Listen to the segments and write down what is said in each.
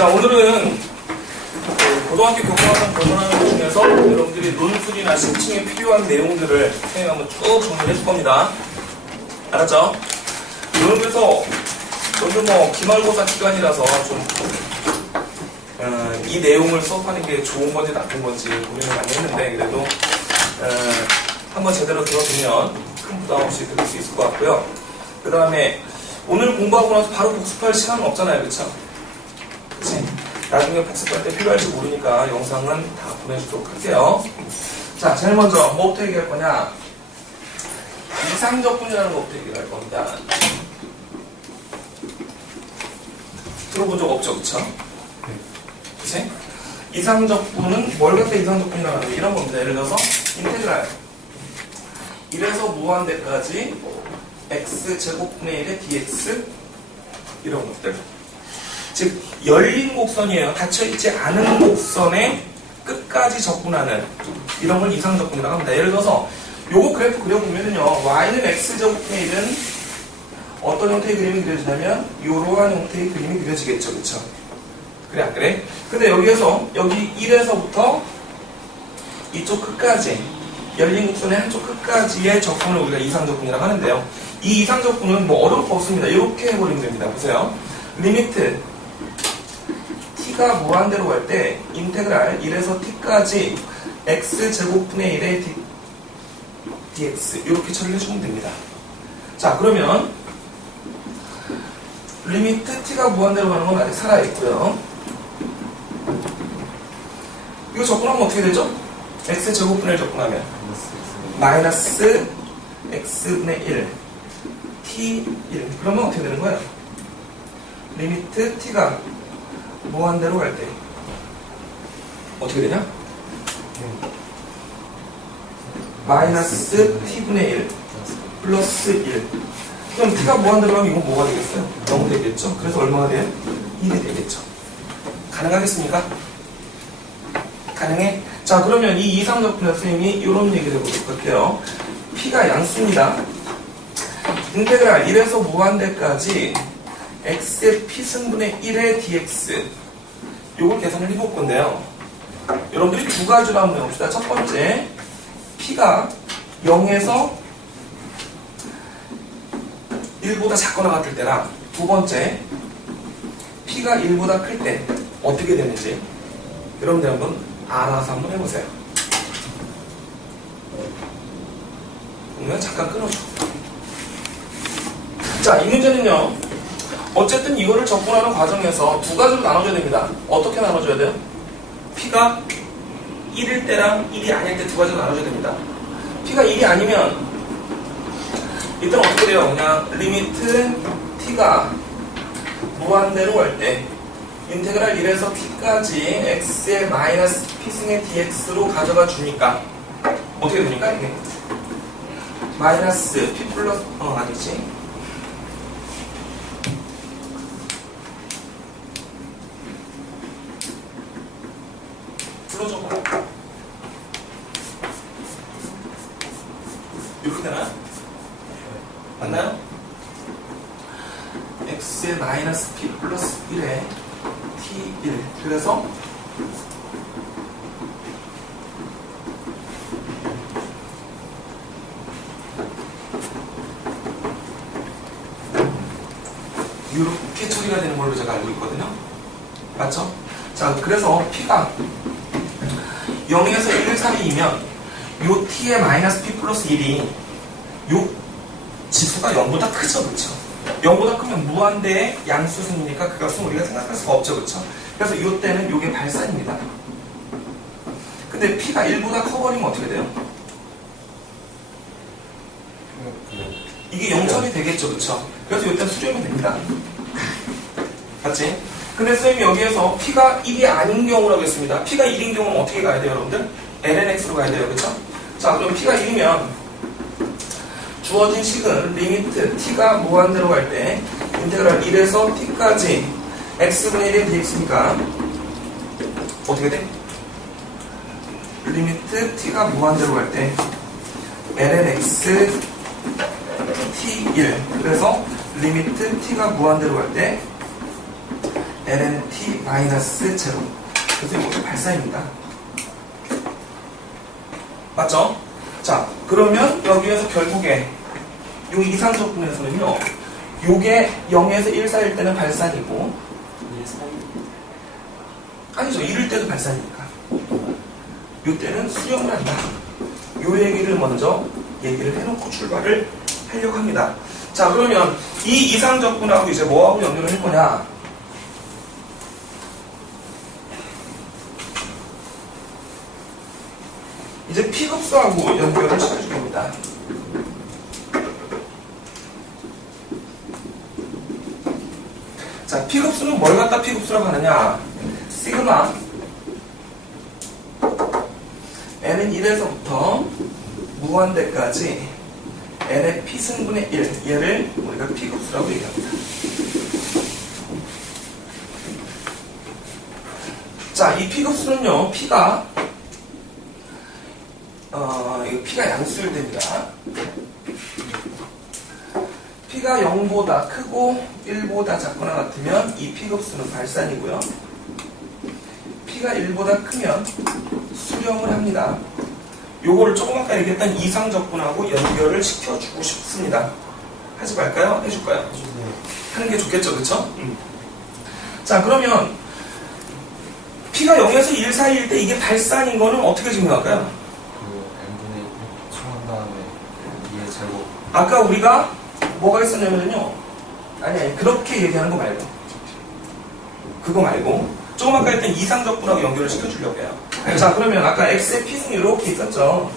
자, 오늘은 고등학교 교과학원 공부하는 것 중에서 여러분들이 논술이나 심층에 필요한 내용들을 선생님이 한번 쭉 정리해 줄 겁니다. 알았죠? 여러분께서 오늘 기말고사 기간이라서 좀 이 내용을 수업하는 게 좋은 건지 나쁜 건지 고민을 많이 했는데 그래도 한번 제대로 들어두면 큰 부담 없이 들을 수 있을 것 같고요. 그 다음에 오늘 공부하고 나서 바로 복습할 시간은 없잖아요. 그쵸? 그치? 나중에 복습할 때 필요할지 모르니까 영상은 다 보내주도록 할게요. 자, 제일 먼저 뭐부터 얘기할 거냐? 이상적분이라는 것부터 얘기할 겁니다. 들어본 적 없죠? 그쵸? 그치? 이상적분은 뭘 갖다 이상적분이라고 하는 게 이런 겁니다. 예를 들어서 인테그랄 1에서 무한대까지 x제곱분의 1의 dx 이런 것들. 즉 열린 곡선이에요. 닫혀있지 않은 곡선의 끝까지 적분하는 이런 걸 이상적분이라고 합니다. 예를 들어서 요거 그래프 그려보면은요, y는 x제곱분의 1은 어떤 형태의 그림이 그려지냐면 요러한 형태의 그림이 그려지겠죠. 그쵸? 그래 안 그래? 근데 여기에서 여기 1에서부터 이쪽 끝까지 열린 곡선의 한쪽 끝까지의 적분을 우리가 이상적분이라고 하는데요. 이 이상적분은 뭐 어려울 거 없습니다. 이렇게 해버리면 됩니다. 보세요. 리미트 t가 무한대로 갈 때 인테그랄 1에서 t까지 x제곱분의 1의 dx 이렇게 처리를 해주면 됩니다. 자, 그러면 리미트 t가 무한대로 가는 건 아직 살아있고요. 이거 적분하면 어떻게 되죠? x제곱분의 1 적분하면 마이너스 x분의 1 t1 그러면 어떻게 되는 거예요? 리미트 t가 무한대로 갈 때 어떻게 되냐? 마이너스 t분의 1 플러스 1 그럼 t가 무한대로 가면 이건 뭐가 되겠어요? 0 되겠죠? 그래서 얼마가 돼요? 1이 되겠죠. 가능하겠습니까? 가능해? 자, 그러면 이 이상적분의 선생님이 이런 얘기를 해보도록 할게요. p가 양수입니다. 인테그랄 1에서 무한대까지 x의 p승분의 1의 dx 요걸 계산을 해볼 건데요. 여러분들이 두 가지로 한번 해봅시다. 첫 번째, p가 0에서 1보다 작거나 같을 때랑 두 번째, p가 1보다 클 때 어떻게 되는지 여러분들 한번 알아서 한번 해보세요. 그러면 잠깐 끊어줘. 자, 이 문제는요, 어쨌든 이거를 적분하는 과정에서 두 가지로 나눠줘야 됩니다. 어떻게 나눠줘야 돼요? p가 1일 때랑 1이 아닐 때 두 가지로 나눠줘야 됩니다. p가 1이 아니면 일단 어떻게 돼요? 그냥 리미트 t가 무한대로 갈 때 인테그랄 1에서 t까지 x의 마이너스 p승의 dx로 가져가 주니까 어떻게 되니까 이게 마이너스 p 플러스 아니지 풀어줘. 이렇게 되나요? 맞나요? x의 마이너스 p 플러스 1에 t1 그래서 이렇게 처리가 되는 걸로 제가 알고 있거든요. 맞죠? 자, 그래서 p가 0에서 1 사이이면 요 t의 마이너스 p 플러스 1이 요 지수가 0보다 크죠. 그쵸? 0보다 크면 무한대의 양수승이니까 그것은 우리가 생각할 수가 없죠. 그쵸? 그래서 이때는 요게 발산입니다. 근데 p가 1보다 커버리면 어떻게 돼요? 이게 0점이 되겠죠. 그쵸? 그래서 이때는 수렴이 됩니다. 맞지? 근데 선생님이 여기에서 p가 1이 아닌 경우라고 했습니다. p가 1인 경우는 어떻게 가야 돼요, 여러분들? lnx로 가야 돼요. 그쵸? 자, 그럼 p가 1이면 주어진 식은 리미트 t가 무한대로 갈 때 인테그랄 1에서 t까지 x분의 1의 dx니까 어떻게 돼? 리미트 t가 무한대로 갈 때 lnx t1 그래서 리미트 t가 무한대로 갈 때 ln t-0. 그래서 이것도 발산입니다. 맞죠? 자, 그러면 여기에서 결국에 요 이상적분에서는요, 요게 0에서 1 사이일 때는 발산이고, 아니죠. 1일 때도 발산이니까. 요 때는 수렴을 한다. 요 얘기를 먼저 얘기를 해놓고 출발을 하려고 합니다. 자, 그러면 이 이상적분하고 이제 뭐하고 연결을 할 거냐? 이제 P급수하고 연결을 시켜줍니다. 자, P급수는 뭘 갖다 P급수라고 하느냐? 시그마 n은 1에서부터 무한대까지 n의 P승분의 1, 얘를 우리가 P급수라고 얘기합니다. 자, 이 P급수는요, P가 이거 P가 양수일 때입니다. P가 0보다 크고 1보다 작거나 같으면 이 P급수는 발산이고요. P가 1보다 크면 수렴을 합니다. 요거를 조금 아까 얘기했던 이상적분하고 연결을 시켜주고 싶습니다. 하지 말까요? 해줄까요? 하는 게 좋겠죠, 그쵸? 자, 그러면 P가 0에서 1 사이일 때 이게 발산인 거는 어떻게 증명할까요? n분의 1 총한 다음에 2의 제곱. 아까 우리가 뭐가 있었냐면요. 아니, 그렇게 얘기하는 거 말고. 그거 말고. 조금 아까 했던 이상적분하고 연결을 시켜주려고 해요. 자, 그러면 아까 x의 p승 이렇게 있었죠.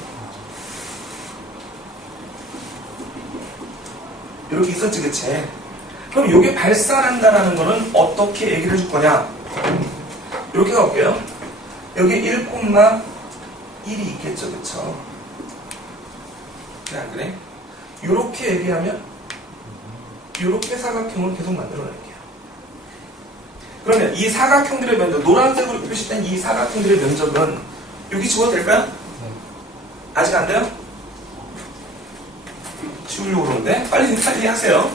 이렇게 있었지, 그치? 그럼 이게 발산한다라는 거는 어떻게 얘기를 해줄 거냐? 이렇게 가볼게요. 여기 1,1이 있겠죠, 그쵸? 그래, 안 그래? 이렇게 얘기하면 이렇게 사각형을 계속 만들어낼게요. 그러면 이 사각형들의 면적, 노란색으로 표시된 이 사각형들의 면적은 여기 집어도 될까요? 아직 안 돼요? 지우려고 그러는데 빨리 하세요.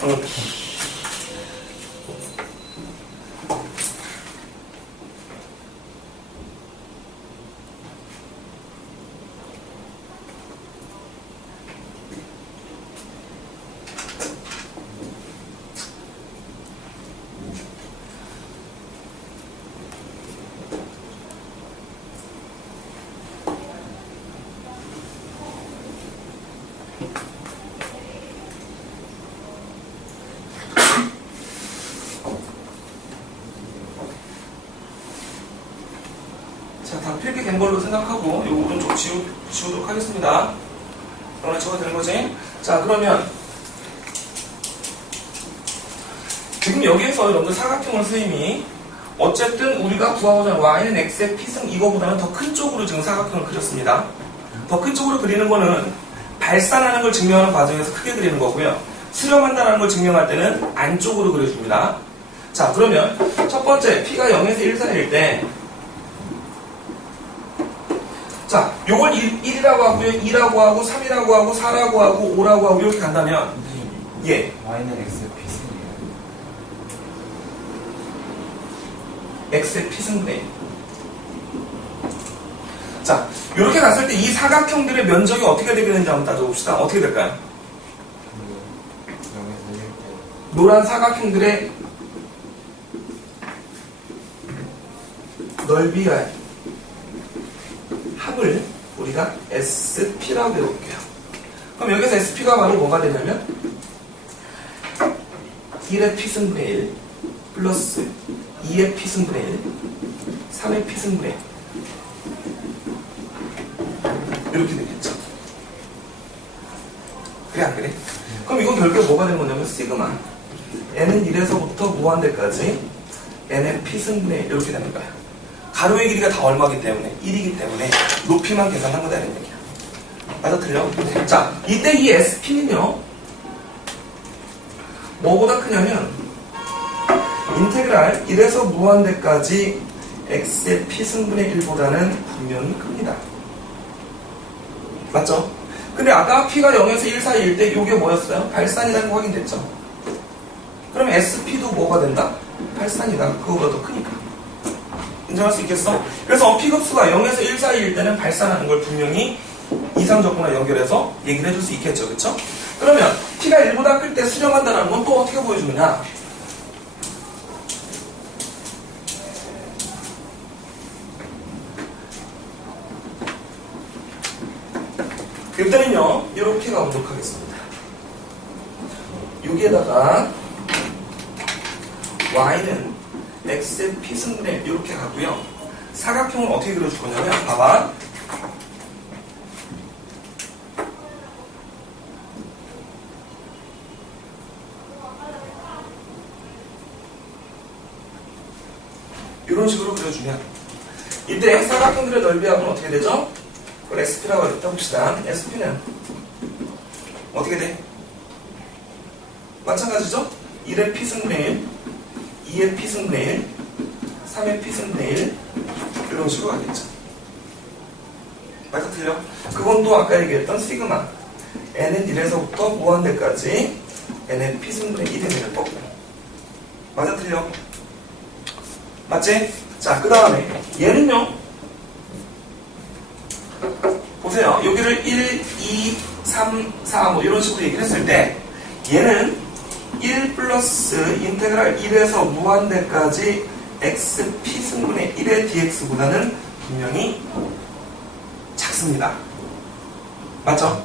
자, 다 필기된 걸로 생각하고 이 오른쪽 지우도록 하겠습니다. 그러면 저거 되는 거지? 자, 그러면 지금 여기에서 여러분들 사각형을 쓰임이 어쨌든 우리가 구하고자 하는 y는 x의 p승 이거보다는 더 큰 쪽으로 지금 사각형을 그렸습니다. 더 큰 쪽으로 그리는 거는 발산하는 걸 증명하는 과정에서 크게 그리는 거고요. 수렴한다는 걸 증명할 때는 안쪽으로 그려줍니다. 자, 그러면 첫 번째 p가 0에서 1 사이일 때 자, 요걸 1이라고 하고요, 2라고 하고, 3이라고 하고, 4라고 하고, 5라고 하고 이렇게 간다면 예. y는 x의 p승이에요. x의 p승분의 1. 자, 이렇게 갔을 때 이 사각형들의 면적이 어떻게 되게 되는지 한번 따져봅시다. 어떻게 될까요? 0에서 1대 노란 사각형들의 넓이가 합을 우리가 SP라고 해볼게요. 그럼 여기서 SP가 바로 뭐가 되냐면 1의 P승분의 1 플러스 2의 P승분의 1 3의 P승분의 1 이렇게 되겠죠. 그래 안 그래? 그럼 이건 결국 뭐가 되는 거냐면 시그마 n은 1에서부터 무한대까지 n의 P승분의 1 이렇게 되는 거야. 가로의 길이가 다 얼마기 때문에 1이기 때문에 높이만 계산한 거다는 얘기야. 맞아 틀려? 자, 이때 이 SP는요 뭐보다 크냐면 인테그랄 1에서 무한대까지 x의 p승분의 1보다는 분명히 큽니다. 맞죠? 근데 아까 p가 0에서 1 사이일 때 이게 뭐였어요? 발산이라는 거 확인됐죠? 그럼 SP도 뭐가 된다? 발산이다. 그거보다 더 크니까. 인정할 수 있겠어? 그래서 P급수가 0에서 1 사이일 때는 발산하는 걸 분명히 이상적분과 연결해서 얘기를 해줄 수 있겠죠. 그쵸? 그러면 P가 1보다 클 때 수렴한다는 건 또 어떻게 보여주느냐? 일단은요, 이렇게 가보도록 하겠습니다. 여기에다가 y는 x의 p승분의 이렇게 가고요. 사각형을 어떻게 그려줄 거냐면, 봐봐. 이런 식으로 그려주면, 이때 사각형들의 넓이합은 어떻게 되죠? 그걸 SP라고 하겠다 봅시다. SP는 어떻게 돼? 마찬가지죠? 1의 P승분의 1, 2의 P승분의 1, 3의 P승분의 1 이런 식으로 가겠죠. 맞아 틀려? 그건 또 아까 얘기했던 시그마 n은 1에서부터 무한대까지 n의 P승분의 1이 되는 거고. 맞아 틀려? 맞지? 자, 그 다음에 얘는요, 보세요. 여기를 1, 2, 3, 4 뭐 이런 식으로 얘기를 했을 때 얘는 1 플러스 인테그랄 1에서 무한대까지 x p승분의 1의 dx보다는 분명히 작습니다. 맞죠?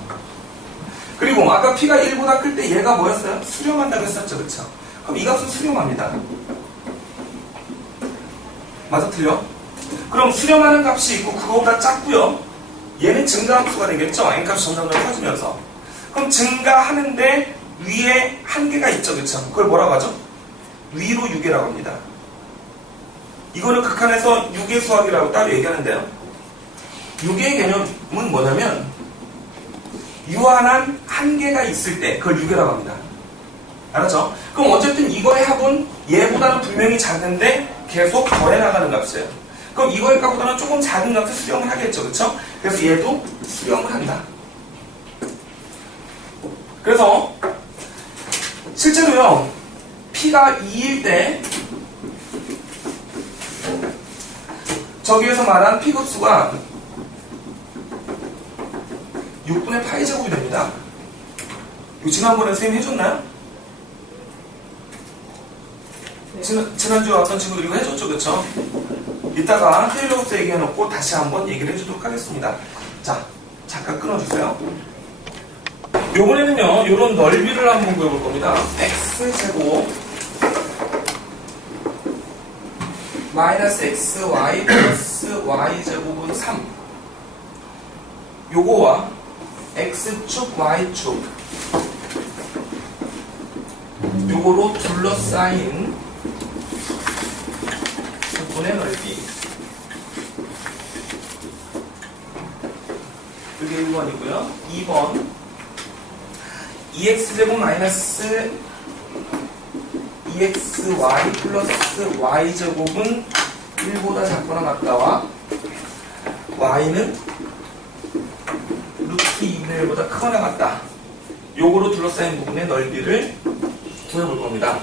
그리고 아까 p가 1보다 클 때 얘가 뭐였어요? 수렴한다고 했었죠. 그쵸? 그럼 이 값은 수렴합니다. 맞아 틀려? 그럼 수렴하는 값이 있고 그거보다 작고요. 얘는 증가함수가 되겠죠? n값이 점점 커지면서. 그럼 증가하는데 위에 한계가 있죠. 그쵸? 그걸 뭐라고 하죠? 위로 유계라고 합니다. 이거는 극한에서 유계 수학이라고 따로 얘기하는데요. 유계의 개념은 뭐냐면 유한한 한계가 있을 때 그걸 유계라고 합니다. 알았죠? 그럼 어쨌든 이거의 합은 얘보다는 분명히 작은데 계속 더해나가는 값이에요. 그럼 이거의 값보다는 조금 작은 값을 수렴을 하겠죠. 그쵸? 그래서 얘도 수렴을 한다. 그래서 실제로요, P가 2일 때 저기에서 말한 P급수가 6분의 파이 제곱이 됩니다. 이거 지난번에 선생님이 해줬나요? 지난주에 왔던 친구들 이거 해줬죠, 그쵸? 이따가 테일러부터 얘기해놓고 다시 한번 얘기를 해주도록 하겠습니다. 자, 잠깐 끊어주세요. 요번에는요, 요런 넓이를 한번 구해볼 겁니다. x제곱 마이너스 xy 플러스 y제곱은 3. 요거와 x축, y축 요거로 둘러싸인 부분의 넓이, 그게 1번이고요. 2번 2x제곱 마이너스 2xy 플러스 y제곱은 1보다 작거나 같다와 y는 루트 2분의 1보다 크거나 같다. 요거로 둘러싸인 부분의 넓이를 구해볼 겁니다.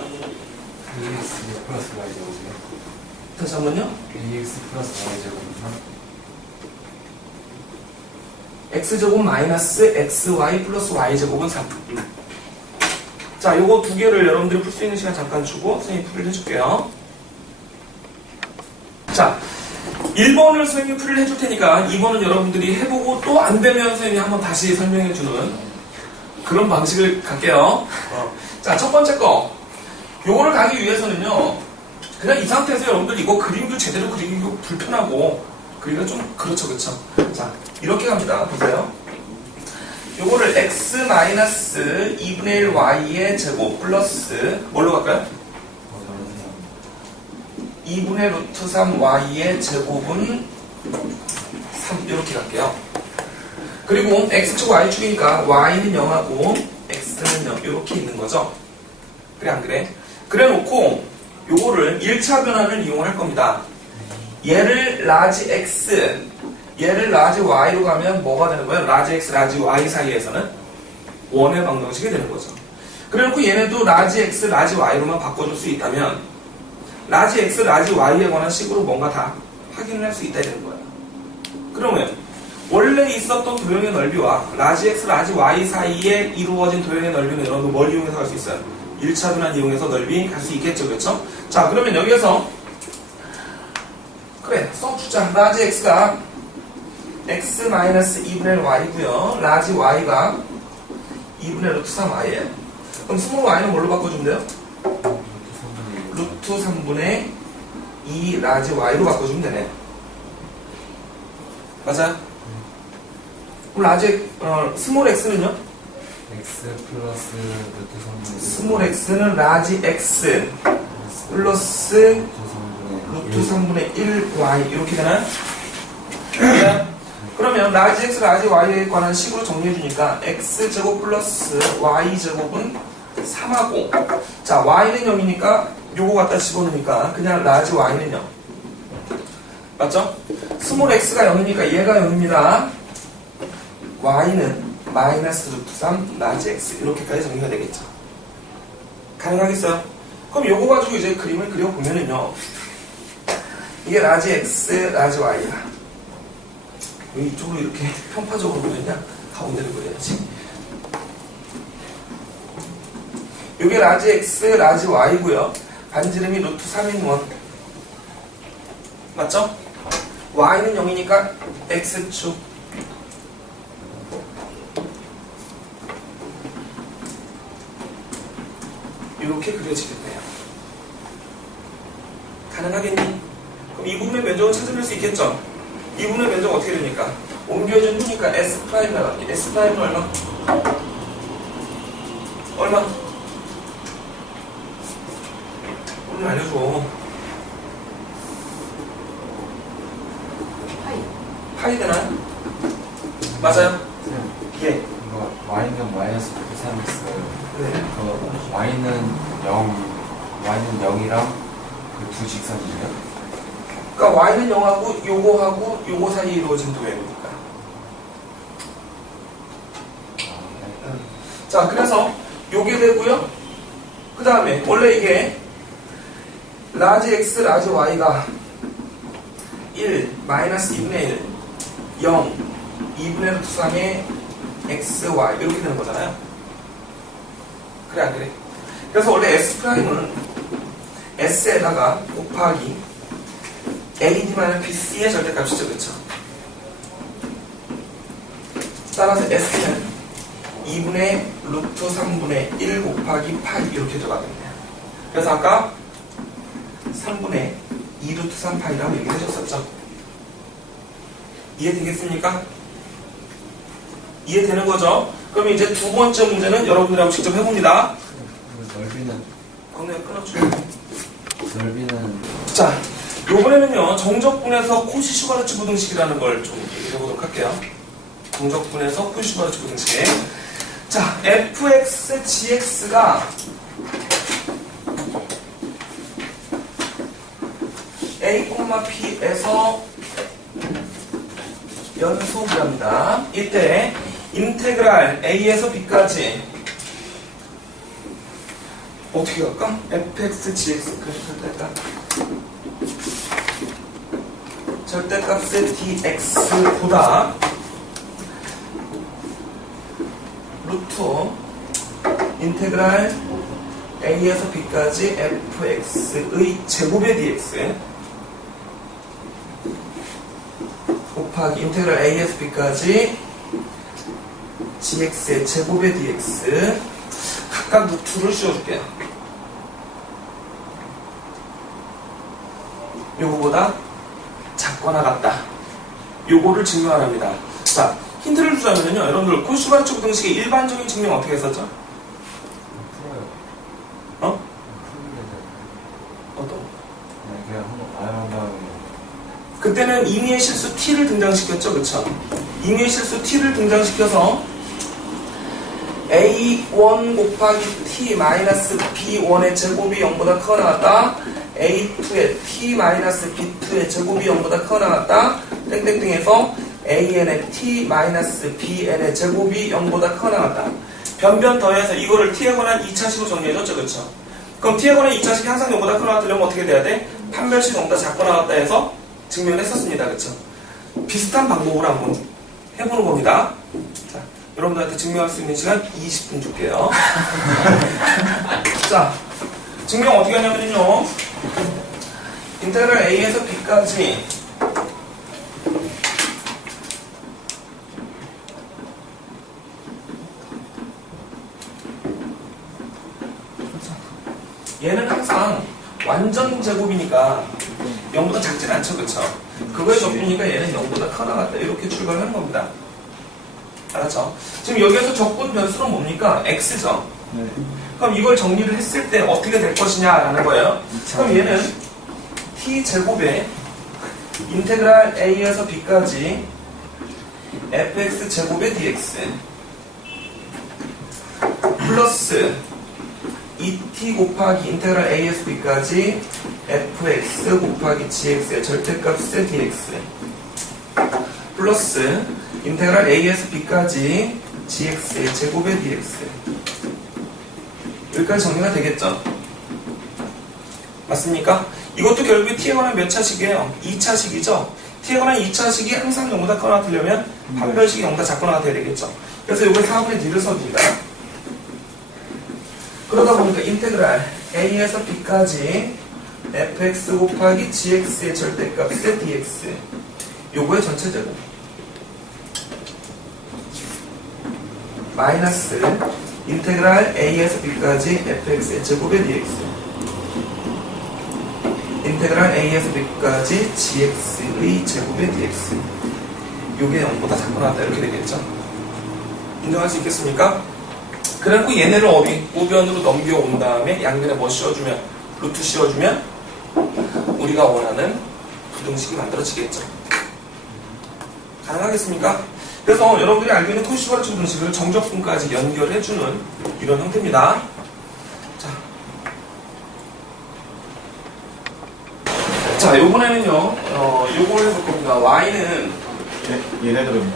2x 플러스 y제곱이요? 다시 한번요. 2x 플러스 y제곱은 x제곱 마이너스 xy 플러스 y제곱은 3. 자, 요거 두 개를 여러분들이 풀 수 있는 시간 잠깐 주고 선생님이 풀이를 해줄게요. 자, 1번을 선생님이 풀이를 해줄 테니까 2번은 여러분들이 해보고 또 안 되면 선생님이 한번 다시 설명해주는 그런 방식을 갈게요. 자, 첫 번째 거. 요거를 가기 위해서는요, 그냥 이 상태에서 여러분들 이거 그림도 제대로 그리기도 불편하고 그리기가 좀 그렇죠, 그쵸? 자, 이렇게 갑니다. 보세요. 요거를 x 마이너스 2분의 1 y의 제곱 플러스 뭘로 갈까요? 2분의 루트 3 y의 제곱은 3 이렇게 갈게요. 그리고 x축 y축이니까 y는 0하고 x는 0 이렇게 있는 거죠. 그래 안 그래? 그래 놓고 요거를 1차 변환을 이용할 겁니다. 얘를 라지 x, 얘를 라지 y로 가면 뭐가 되는 거예요? 라지 x, 라지 y 사이에서는 원의 방정식이 되는 거죠. 그래 놓고 얘네도 라지 x, 라지 y로만 바꿔줄 수 있다면 라지 x, 라지 y에 관한 식으로 뭔가 다 확인을 할 수 있다 되는 거예요. 그러면 원래 있었던 도형의 넓이와 라지 x, 라지 y 사이에 이루어진 도형의 넓이는 여러분 뭘 이용해서 할 수 있어요? 1차 분할 이용해서 넓이 갈 수 있겠죠, 그렇죠? 자, 그러면 여기에서 그래, 써주자. 라지 x가 x-2분의 L y고요. 라지 y가 2분의 루트 3y예요. 그럼 스몰 y는 뭘로 바꿔주면 돼요? 루트 3분의 2 라지 y로 바꿔주면 되네. 맞아요? 그럼 라지 스몰 x는요? x 플러스 루트 3분의 스몰 x는 라지 x 플러스 루트 3분의 1 y 이렇게 되나요? 그러면 라지 x, 라지 y에 관한 식으로 정리해주니까 x제곱 플러스 y제곱은 3하고 자 y는 0이니까 요거 갖다 집어넣으니까 그냥 라지 y는 0 맞죠? 스몰 x가 0이니까 얘가 0입니다. y는 마이너스 루트 3 라지 x 이렇게까지 정리가 되겠죠. 가능하겠어요? 그럼 요거 가지고 이제 그림을 그려보면은요 이게 라지 x, 라지 y야. 왜 이쪽으로 이렇게 편파적으로 그렸냐? 가운데를 그려야지. 요게 라지 x, 라지 y고요. 반지름이 루트 3인 원. 맞죠? y는 0이니까 x축. 이렇게 그려지겠네요. 가능하겠니? 그럼 이 부분의 면적을 찾아낼 수 있겠죠? 이 부분의 면적 어떻게 됩니까? 옮겨준 후니까 S 프라임 나갑니다. S 프라임은 얼마? 얼마? 오늘 알려줘. 파이 되나요? 맞아요? 예. 이거 y는 마이너스 루트 3x 네. 그 y는 0 y는 0이랑 그 두 직선이에요? 그러니까 y는 0하고 요거하고 요거 사이에 이루어진 도형이니까. 자, 그래서 요게 되고요. 그 다음에 원래 이게 라지 x, 라지 y가 1, 마이너스 2분의 1, 0, 2분의 루트 3의 x, y 이렇게 되는 거잖아요. 그래 안 그래? 그래서 원래 s 프라임은 s에다가 곱하기 AD-BC의 절대값이죠, 그렇죠? 따라서 S는 2분의 루트 3분의 1 곱하기 8 이렇게 들어가겠네요. 그래서 아까 3분의 2 루트 3파이라고 얘기해 줬었죠? 이해되겠습니까? 이해되는 거죠? 그럼 이제 두 번째 문제는 여러분들하고 직접 해봅니다. 넓이는 건너에 끊어줘. 넓이는 자, 요번에는요 정적분에서 코시-슈바르츠 부등식이라는 걸 좀 얘기해 보도록 할게요. 정적분에서 코시-슈바르츠 부등식. 자, fx, gx가 a, p에서 연속이랍니다. 이때 인테그랄 a에서 b까지 어떻게 갈까? fx, gx 절대값의 dx보다 루트 인테그랄 a에서 b까지 fx의 제곱의 dx 곱하기 인테그랄 a에서 b까지 gx의 제곱의 dx 각각 루트를 씌워줄게요. 요거보다 작거나 같다. 요거를 증명하랍니다. 자, 힌트를 주자면요. 여러분들 코시-슈바르츠 부등식의 일반적인 증명 어떻게 했었죠? 풀어요. 어? 풀면 어떤? 그냥 한번 아연한 다음에 그때는 임의의 실수 t를 등장시켰죠, 그쵸? 임의의 실수 t를 등장시켜서 a1 곱하기 t 마이너스 b1의 제곱이 0보다 커 나왔다. a2의 t 마이너스 b2의 제곱이 0보다 커 나왔다. 땡땡땡에서 an의 t 마이너스 bn의 제곱이 0보다 커 나왔다. 변변 더해서 이거를 t에 관한 2차식으로 정리해줬죠, 그쵸? 그럼 t에 관한 2차식이 항상 0보다 크거나 같으려면 어떻게 돼야 돼? 판별식 0보다 작거나 같다 해서 증명을 했었습니다. 그쵸? 비슷한 방법으로 한번 해보는 겁니다. 자, 여러분들한테 증명할 수 있는 시간 20분 줄게요. 자, 증명 어떻게 하냐면요. 인테그랄 a에서 b까지 얘는 항상 완전 제곱이니까 0보다 작진 않죠, 그쵸? 그거에 적분이니까 얘는 0보다 커 나갔다 이렇게 출발하는 겁니다. 알았죠? 지금 여기에서 적분 변수는 뭡니까? x죠? 네. 그럼 이걸 정리를 했을 때 어떻게 될 것이냐라는 거예요. 그럼 얘는 t제곱에 인테그랄 a에서 b까지 fx제곱의 dx 플러스 2t 곱하기 인테그랄 a에서 b까지 fx 곱하기 gx의 절대값의 dx 플러스 인테그랄 a에서 b까지 gx의 제곱의 dx 여기까지 정리가 되겠죠? 맞습니까? 이것도 결국에 t에 관한 몇 차식이에요? 2차식이죠? t에 관한 2차식이 항상 0보다 크거나 같으려면 판별식이 0보다 작거나 같아야 되겠죠? 그래서 이걸 4분의 d를 써줍니다. 그러다 보니까 인테그랄 a에서 b까지 fx 곱하기 gx의 절대값의 dx 요거의 전체 제곱 마이너스 인테그랄 a에서 b까지 fx의 제곱의 dx 인테그랄 a에서 b까지 gx의 제곱의 dx 요게 0보다 작거나 같다 이렇게 되겠죠? 인정할 수 있겠습니까? 그래갖고 얘네를 어디 우변으로 넘겨온 다음에 양변에 뭐 씌워주면 루트 씌워주면 우리가 원하는 부등식이 만들어지겠죠. 가능하겠습니까? 그래서 여러분들이 알고 있는 토시바르츠 부등식을 정적분까지 연결해주는 이런 형태입니다. 자, 요번에는요 요걸 해볼 겁니다. y는 얘네들은요?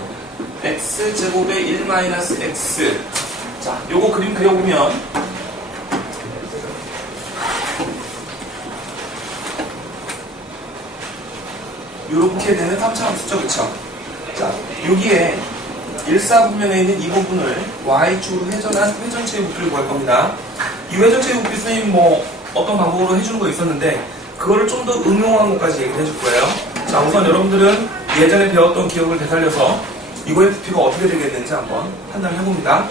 x제곱의 1-x 자, 요거 그림 그려보면 요렇게 되는 3차 함수죠, 그쵸? 자, 여기에 1사분면에 있는 이 부분을 y축으로 회전한 회전체의 부피를 구할 겁니다. 이 회전체의 부피 선생님 뭐 어떤 방법으로 해주는 거 있었는데 그거를 좀 더 응용한 것까지 얘기를 해줄 거예요. 자, 우선 여러분들은 예전에 배웠던 기억을 되살려서 이거의 부피가 어떻게 되겠는지 한번 판단을 해봅니다.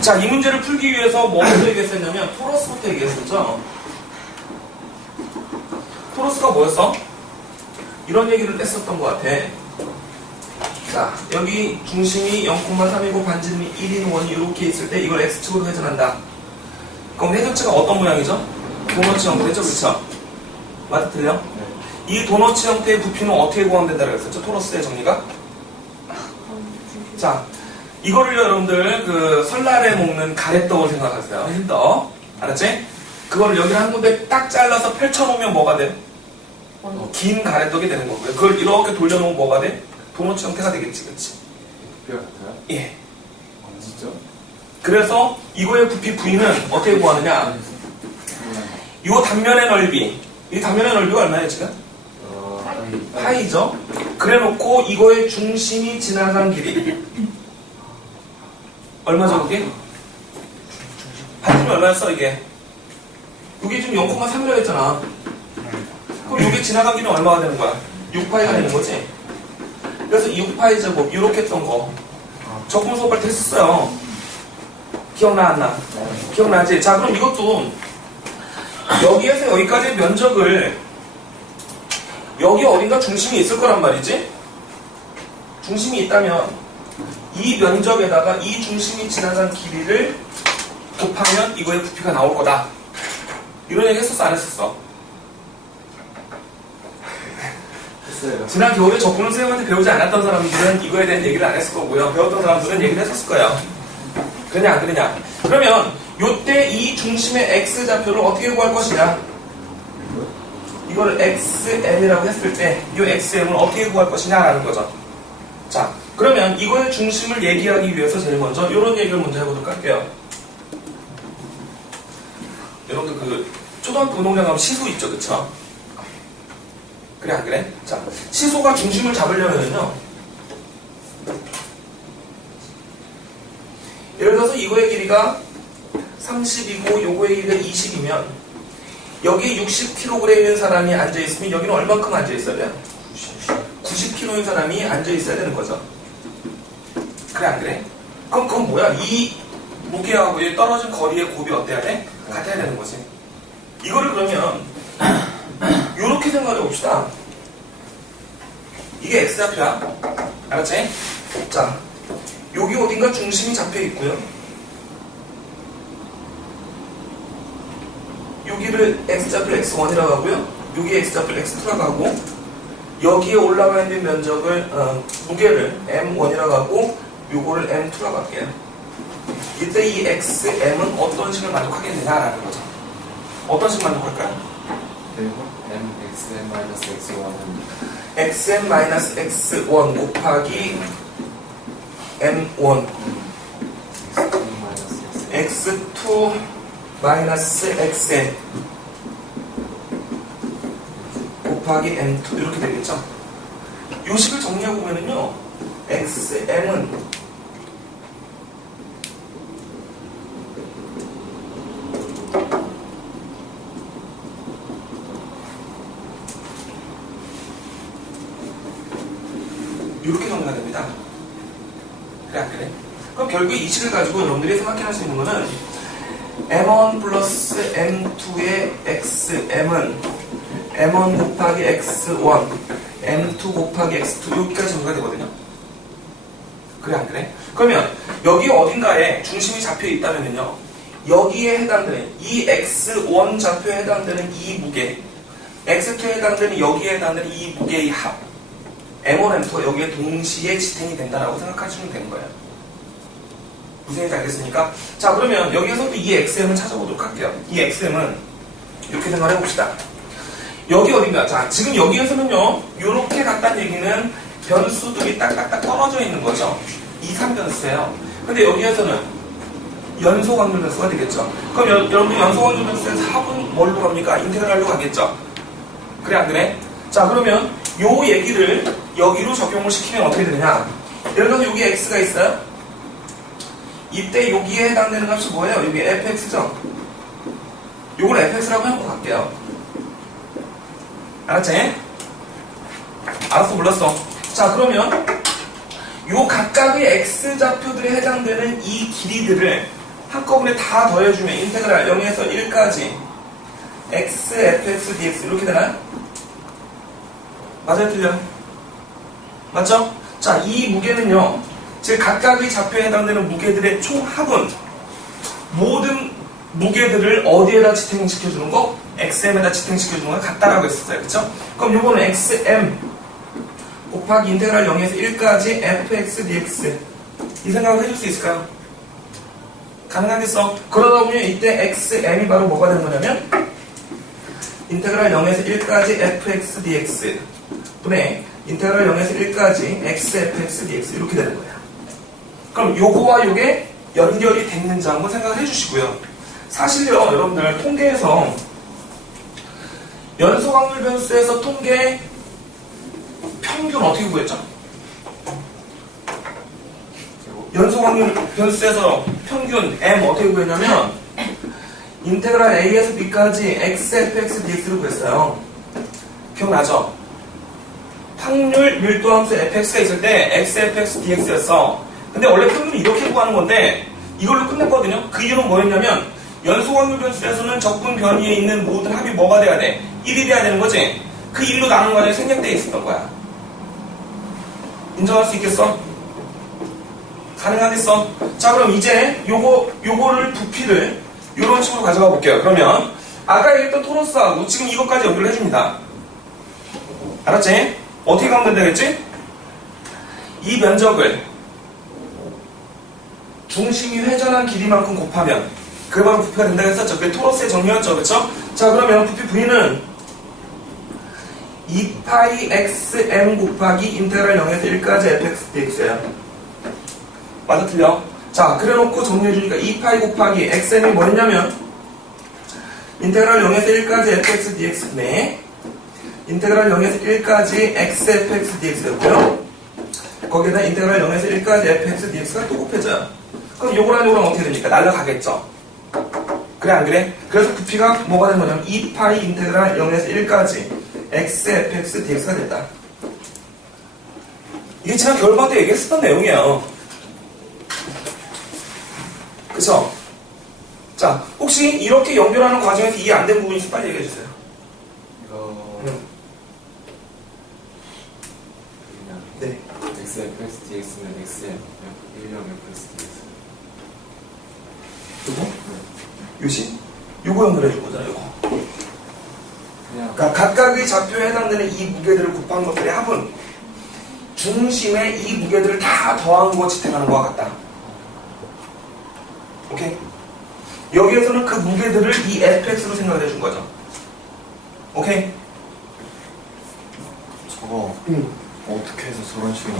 자, 이 문제를 풀기 위해서 뭐부터 얘기했었냐면 토러스부터 얘기했었죠. 토러스가 뭐였어? 이런 얘기를 했었던 것 같아. 자, 여기 중심이 0,3이고 반지름이 1인 원이 이렇게 있을 때 이걸 x축으로 회전한다. 그럼 회전체가 어떤 모양이죠? 도너츠 형태죠, 그쵸? 맞아, 틀려? 이 도너츠 형태의 부피는 어떻게 구하된다고 했었죠? 토러스의 정리가? 자, 이거를 여러분들 그 설날에 먹는 가래떡을 생각하세요. 흰떡. 알았지? 그거를 여기를 한 군데 딱 잘라서 펼쳐놓으면 뭐가 돼? 긴 가래떡이 되는 거고요. 그걸 이렇게 돌려놓으면 뭐가 돼? 도너츠 형태가 되겠지, 그치? 뼈 같아요? 예. 진짜? 그래서 이거의 부피 V는 어떻게 구하느냐? 이 단면의 넓이. 이 단면의 넓이가 얼마예요, 지금? 파이죠? 그래 놓고 이거의 중심이 지나간 길이. 얼마죠, 그게? 반지름이 얼마였어, 이게? 이게 지금 0,3이라고 했잖아. 그럼 이게 지나간 길은 얼마가 되는 거야? 6파이가 되는 거지? 그래서 6파이 제곱, 이렇게 했던 거. 적분 수업할 때 했었어요. 기억나, 안 나? 기억나지? 자, 그럼 이것도 여기에서 여기까지의 면적을 여기 어딘가 중심이 있을 거란 말이지? 중심이 있다면 이 면적에다가 이 중심이 지나간 길이를 곱하면 이거의 부피가 나올 거다. 이런 얘기 했었어, 안 했었어? 했어요. 지난 겨울에 적분을 선생님한테 배우지 않았던 사람들은 이거에 대한 얘기를 안 했을 거고요. 배웠던 사람들은 얘기를 했었을 거예요. 그러냐, 안 그러냐? 그러면 요때 이 중심의 x좌표를 어떻게 구할 것이냐? 이거를 xm이라고 했을 때 이 xm을 어떻게 구할 것이냐라는 거죠. 자, 그러면 이거의 중심을 얘기하기 위해서 제일 먼저 이런 얘기를 먼저 해보도록 할게요. 이것도 그 초등학교 운동장 가면 시소 있죠, 그쵸? 그래 안 그래? 자, 시소가 중심을 잡으려면요, 예를 들어서 이거의 길이가 30이고 요거의 길이가 20이면 여기에 60kg인 사람이 앉아있으면 여기는 얼만큼 앉아있어야 돼요? 90kg인 사람이 앉아있어야 되는 거죠. 그래 안 그래? 그럼 그건 뭐야? 이 무게하고 이 떨어진 거리의 곱이 어때야 돼? 같아야 되는 거지. 이거를 그러면 요렇게 생각해 봅시다. 이게 X좌표야. 알았지? 자, 여기 어딘가 중심이 잡혀 있고요. 여기를 X좌표 X1이라고 하고요. 여기 X좌표 X2라고 하고, 여기에 올라가 있는 면적을 무게를 M1이라고 하고, 요거를 M2라고 할게요. 이때 이 XM은 어떤 식을 만족하겠느냐라는 거죠. 어떤 식 만족할까요? 그리고 MXN-X1은 XM-X1 곱하기 M1 X2-XN 곱하기 M2 이렇게 되겠죠? 요 식을 정리하고 보면은요, XM은 이렇게 정리가 됩니다. 그래 안 그래? 그럼 결국 이 식을 가지고 여러분들이 생각할 수 있는 거는 M1 플러스 M2의 XM은 M1 곱하기 X1 M2 곱하기 X2 여기까지 정리가 되거든요. 그래 안 그래? 그러면 여기 어딘가에 중심이 잡혀 있다면요, 여기에 해당되는 이 X1 좌표에 해당되는 이 무게, X2에 해당되는 여기에 해당되는 이 무게의 합 M1, M2가 여기에 동시에 지탱이 된다라고 생각하시면 되는 거예요. 무슨 얘기인지 알겠습니까? 자, 그러면 여기에서도 이 XM을 찾아보도록 할게요. 이 XM은 이렇게 생각해 봅시다. 여기 어딘가, 자, 지금 여기에서는요, 이렇게 갔다는 얘기는 변수들이 딱딱딱 떨어져 있는 거죠. 2, 3변수예요. 근데 여기에서는 연속 확률 변수가 되겠죠. 그럼 여러분들 연속 확률 변수에서 합은 뭘로 갑니까? 인테그랄로 가겠죠. 그래 안 그래? 자, 그러면 요 얘기를 여기로 적용을 시키면 어떻게 되느냐? 예를 들어서 여기 x가 있어요. 이때 여기에 해당되는 값이 뭐예요? 여기 fx죠? 요걸 fx라고 해놓고 갈게요. 알았지? 알았어, 몰랐어. 자, 그러면 요 각각의 x좌표들에 해당되는 이 길이들을 한꺼번에 다 더해주면 인테그랄 0에서 1까지 x, fx, dx 이렇게 되나요? 맞아요, 틀려요? 맞죠? 자, 이 무게는요, 즉 각각의 좌표에 해당되는 무게들의 총합은 모든 무게들을 어디에다 지탱시켜주는 거? XM에다 지탱시켜주는 거 같다라고 했었어요. 그쵸? 그럼 요거는 XM 곱하기 인테그랄 0에서 1까지 fx dx 이 생각을 해줄 수 있을까요? 가능하겠어? 그러다 보면 이때 XM이 바로 뭐가 되는 거냐면 인테그랄 0에서 1까지 fx dx 분의 인테그랄 0에서 1까지 x fx dx 이렇게 되는 거야. 그럼 요거와 요게 연결이 됐는지 한번 생각을 해주시고요. 사실요, 여러분들 통계에서 연속 확률 변수에서 통계 평균 어떻게 구했죠? 연속 확률 변수에서 평균 M 어떻게 구했냐면 인테그랄 A에서 B까지 x fx dx를 구했어요. 기억나죠? 확률 밀도함수 fx가 있을 때 x fx dx였어. 근데 원래 평균은 이렇게 구하는 건데 이걸로 끝냈거든요. 그 이유는 뭐였냐면 연속 확률 변수에서는 적분 변이에 있는 모든 합이 뭐가 돼야 돼? 1이 돼야 되는 거지. 그 1로 나눈 과정이 생략되어 있었던 거야. 인정할 수 있겠어? 가능하겠어? 자, 그럼 이제 요거를 부피를 요런 식으로 가져가 볼게요. 그러면 아까 얘기했던 토로스하고 지금 이것까지 연결을 해줍니다. 알았지? 어떻게 가면 된다겠지? 이 면적을 중심이 회전한 길이만큼 곱하면 그게 바로 부피가 된다고 했었죠. 그게 토로스의 정리였죠. 그쵸? 자, 그러면 부피 V는 2파이 xm 곱하기 인테그랄 0에서 1까지 fx dx예요. 맞아, 틀려? 자, 그래놓고 정리해주니까 2파이 곱하기 xm이 뭐였냐면 인테그랄 0에서 1까지 fx dx네. 인테그랄 0에서 1까지 x fx dx였고요. 거기에다 인테그랄 0에서 1까지 fx dx가 또 곱해져요. 그럼 요거랑 요거랑 어떻게 됩니까? 날라가겠죠? 그래 안 그래? 그래서 부피가 뭐가 된 거냐면 2파이 인테그랄 0에서 1까지 x fx dx가 됐다. 이게 지난 겨울방학 때 얘기했었던 내용이에요. 그쵸? 자, 혹시 이렇게 연결하는 과정에서 이해 안 된 부분이 있으면 빨리 얘기해주세요. 이거 그냥 네. x fx dx는 xm 1령 fx dx. 요거? 요시? 요거 연결해줄 거잖아, 요거. 그냥 그러니까 각각의 좌표에 해당되는 이 무게들을 곱한 것들의 합은 중심에 이 무게들을 다 더한 거 지탱하는 것과 같다. 오케이? 여기에서는 그 무게들을 이 fx로 생각해 준 거죠. 오케이? 저거 어떻게 해서 저런 식으로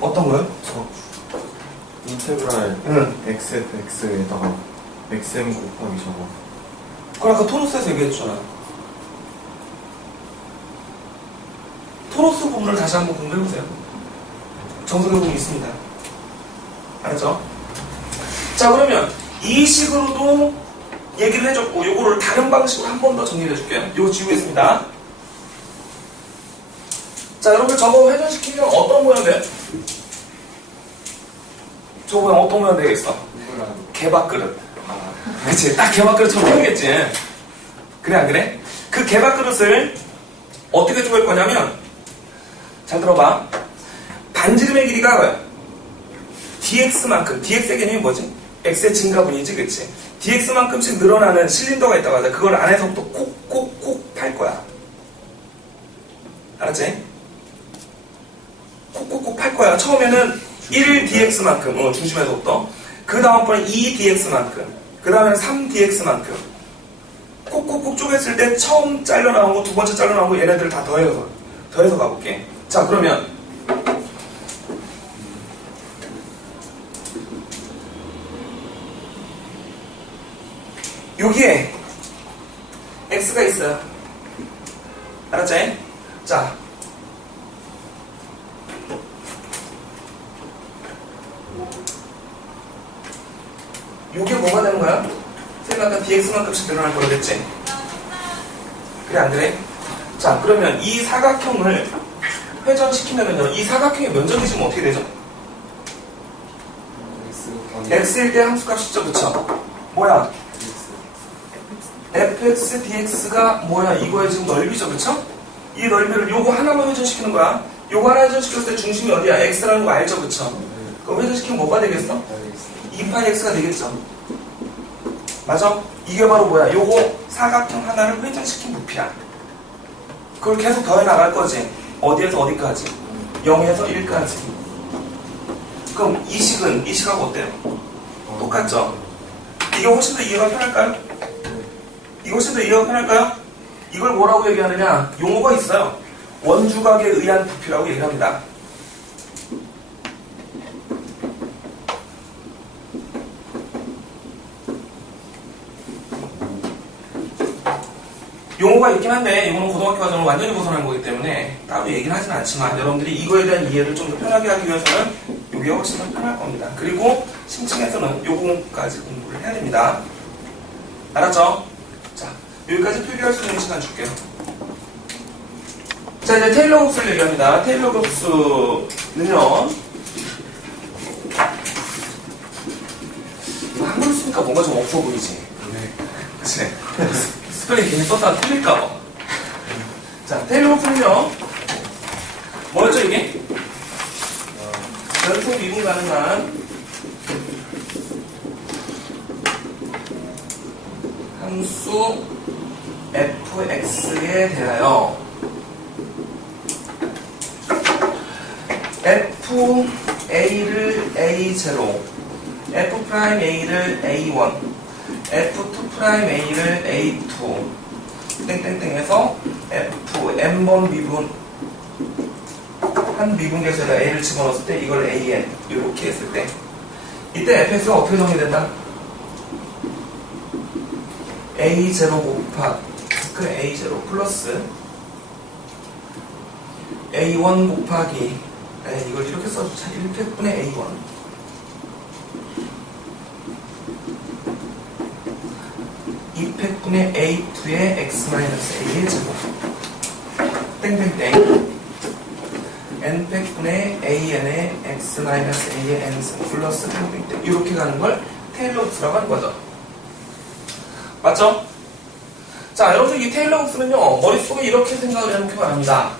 어떤 거요? 저 인테그랄 응. xfx에다가 xm 곱하기 저거 그럼 아까 토로스에서 얘기했잖아. 토로스 부분을 다시 한번 공부해보세요. 정석의 부분이 있습니다. 알았죠? 자, 그러면 이 식으로도 얘기를 해줬고 요거를 다른 방식으로 한 번 더 정리를 해줄게요. 요거 지우겠습니다. 자, 여러분들 저거 회전시키면 어떤 모양 돼요? 저거 모양 어떤 모양 되겠어? 이거랑 개밥그릇. 그치? 딱 개밥그릇처럼 생겼지? 그래 안 그래? 그 개밥그릇을 어떻게 쪼갤 거냐면 잘 들어봐. 반지름의 길이가 뭐야? dx만큼, dx의 개념이 뭐지? x의 증가분이지, 그치? dx만큼씩 늘어나는 실린더가 있다고 하자. 그걸 안에서부터 콕콕콕 팔 거야. 알았지? 콕콕콕 팔 거야. 처음에는 1dx만큼, 중심에서부터. 그 다음번에 2dx만큼. 그 다음에 3dx만큼. 콕콕콕 쪼갰을 때 처음 잘려나온 거, 두 번째 잘려나온 거 얘네들을 다 더해서 가볼게. 자, 그러면 여기에 x가 있어요. 알았지? 자, 요게 뭐가 되는 거야? 선생님 아까 dx만큼씩 늘어날 거라 그랬지? 그래 안 그래? 자, 그러면 이 사각형을 회전시키면요, 이 사각형의 면적이 지금 어떻게 되죠? x 곱하기 x일 때 함수값이죠, 그쵸? 뭐야? dx. fx dx가 뭐야? 이거의 지금 넓이죠, 그쵸? 이 넓이를 요거 하나만 회전시키는 거야. 요거 하나 회전시켰을 때 중심이 어디야? x라는 거 알죠, 그쵸? 그럼 회전시키면 뭐가 되겠어? 2파이 x가 되겠죠? 맞아? 이게 바로 뭐야? 요거 사각형 하나를 회전시킨 부피야. 그걸 계속 더해 나갈 거지. 어디에서 어디까지? 0에서 1까지. 그럼 이 식하고 어때요? 똑같죠? 이게 훨씬 더 이해가 편할까요? 이게 훨씬 더 이해가 편할까요? 이걸 뭐라고 얘기하느냐? 용어가 있어요. 원주각에 의한 부피라고 얘기를 합니다. 용어가 있긴 한데 이거는 고등학교 과정을 완전히 벗어난 거기 때문에 따로 얘기는 하진 않지만 여러분들이 이거에 대한 이해를 좀 더 편하게 하기 위해서는 이게 훨씬 더 편할 겁니다. 그리고 심층에서는 요거까지 공부를 해야 됩니다. 알았죠? 자, 여기까지 표기할 수 있는 시간 줄게요. 자, 이제 테일러 곱수를 얘기합니다. 테일러 곱수는요, 한글 쓰니까 뭔가 좀 없어 보이지? 그치? 스펠링 괜히 썼다가 틀릴까봐. 자, 테일러 곱수는요, 뭐였죠, 이게? 연속 미분 가능한 함수 fx에 대하여 fa를 a0, f'a를 a1, f2'a를 a2 땡땡땡해서 fn번 미분 한 미분계수에다 a를 집어넣었을 때 이걸 an 이렇게 했을 때 이때 fx가 어떻게 정리된다? A0 곱하기 그래 A0 플러스 A1 곱하기 이걸 이렇게 써주자. 1팩분의 A1 2팩분의 A2의 X-A의 제곱 땡땡땡 N팩분의 AN의 X-A의 N승 플러스 땡땡땡 이렇게 가는 걸 테일러 곱수라고 하는 거죠. 맞죠? 자, 여러분들 이 테일러 곱수는요, 머릿속에 이렇게 생각을 해놓기 바랍니다.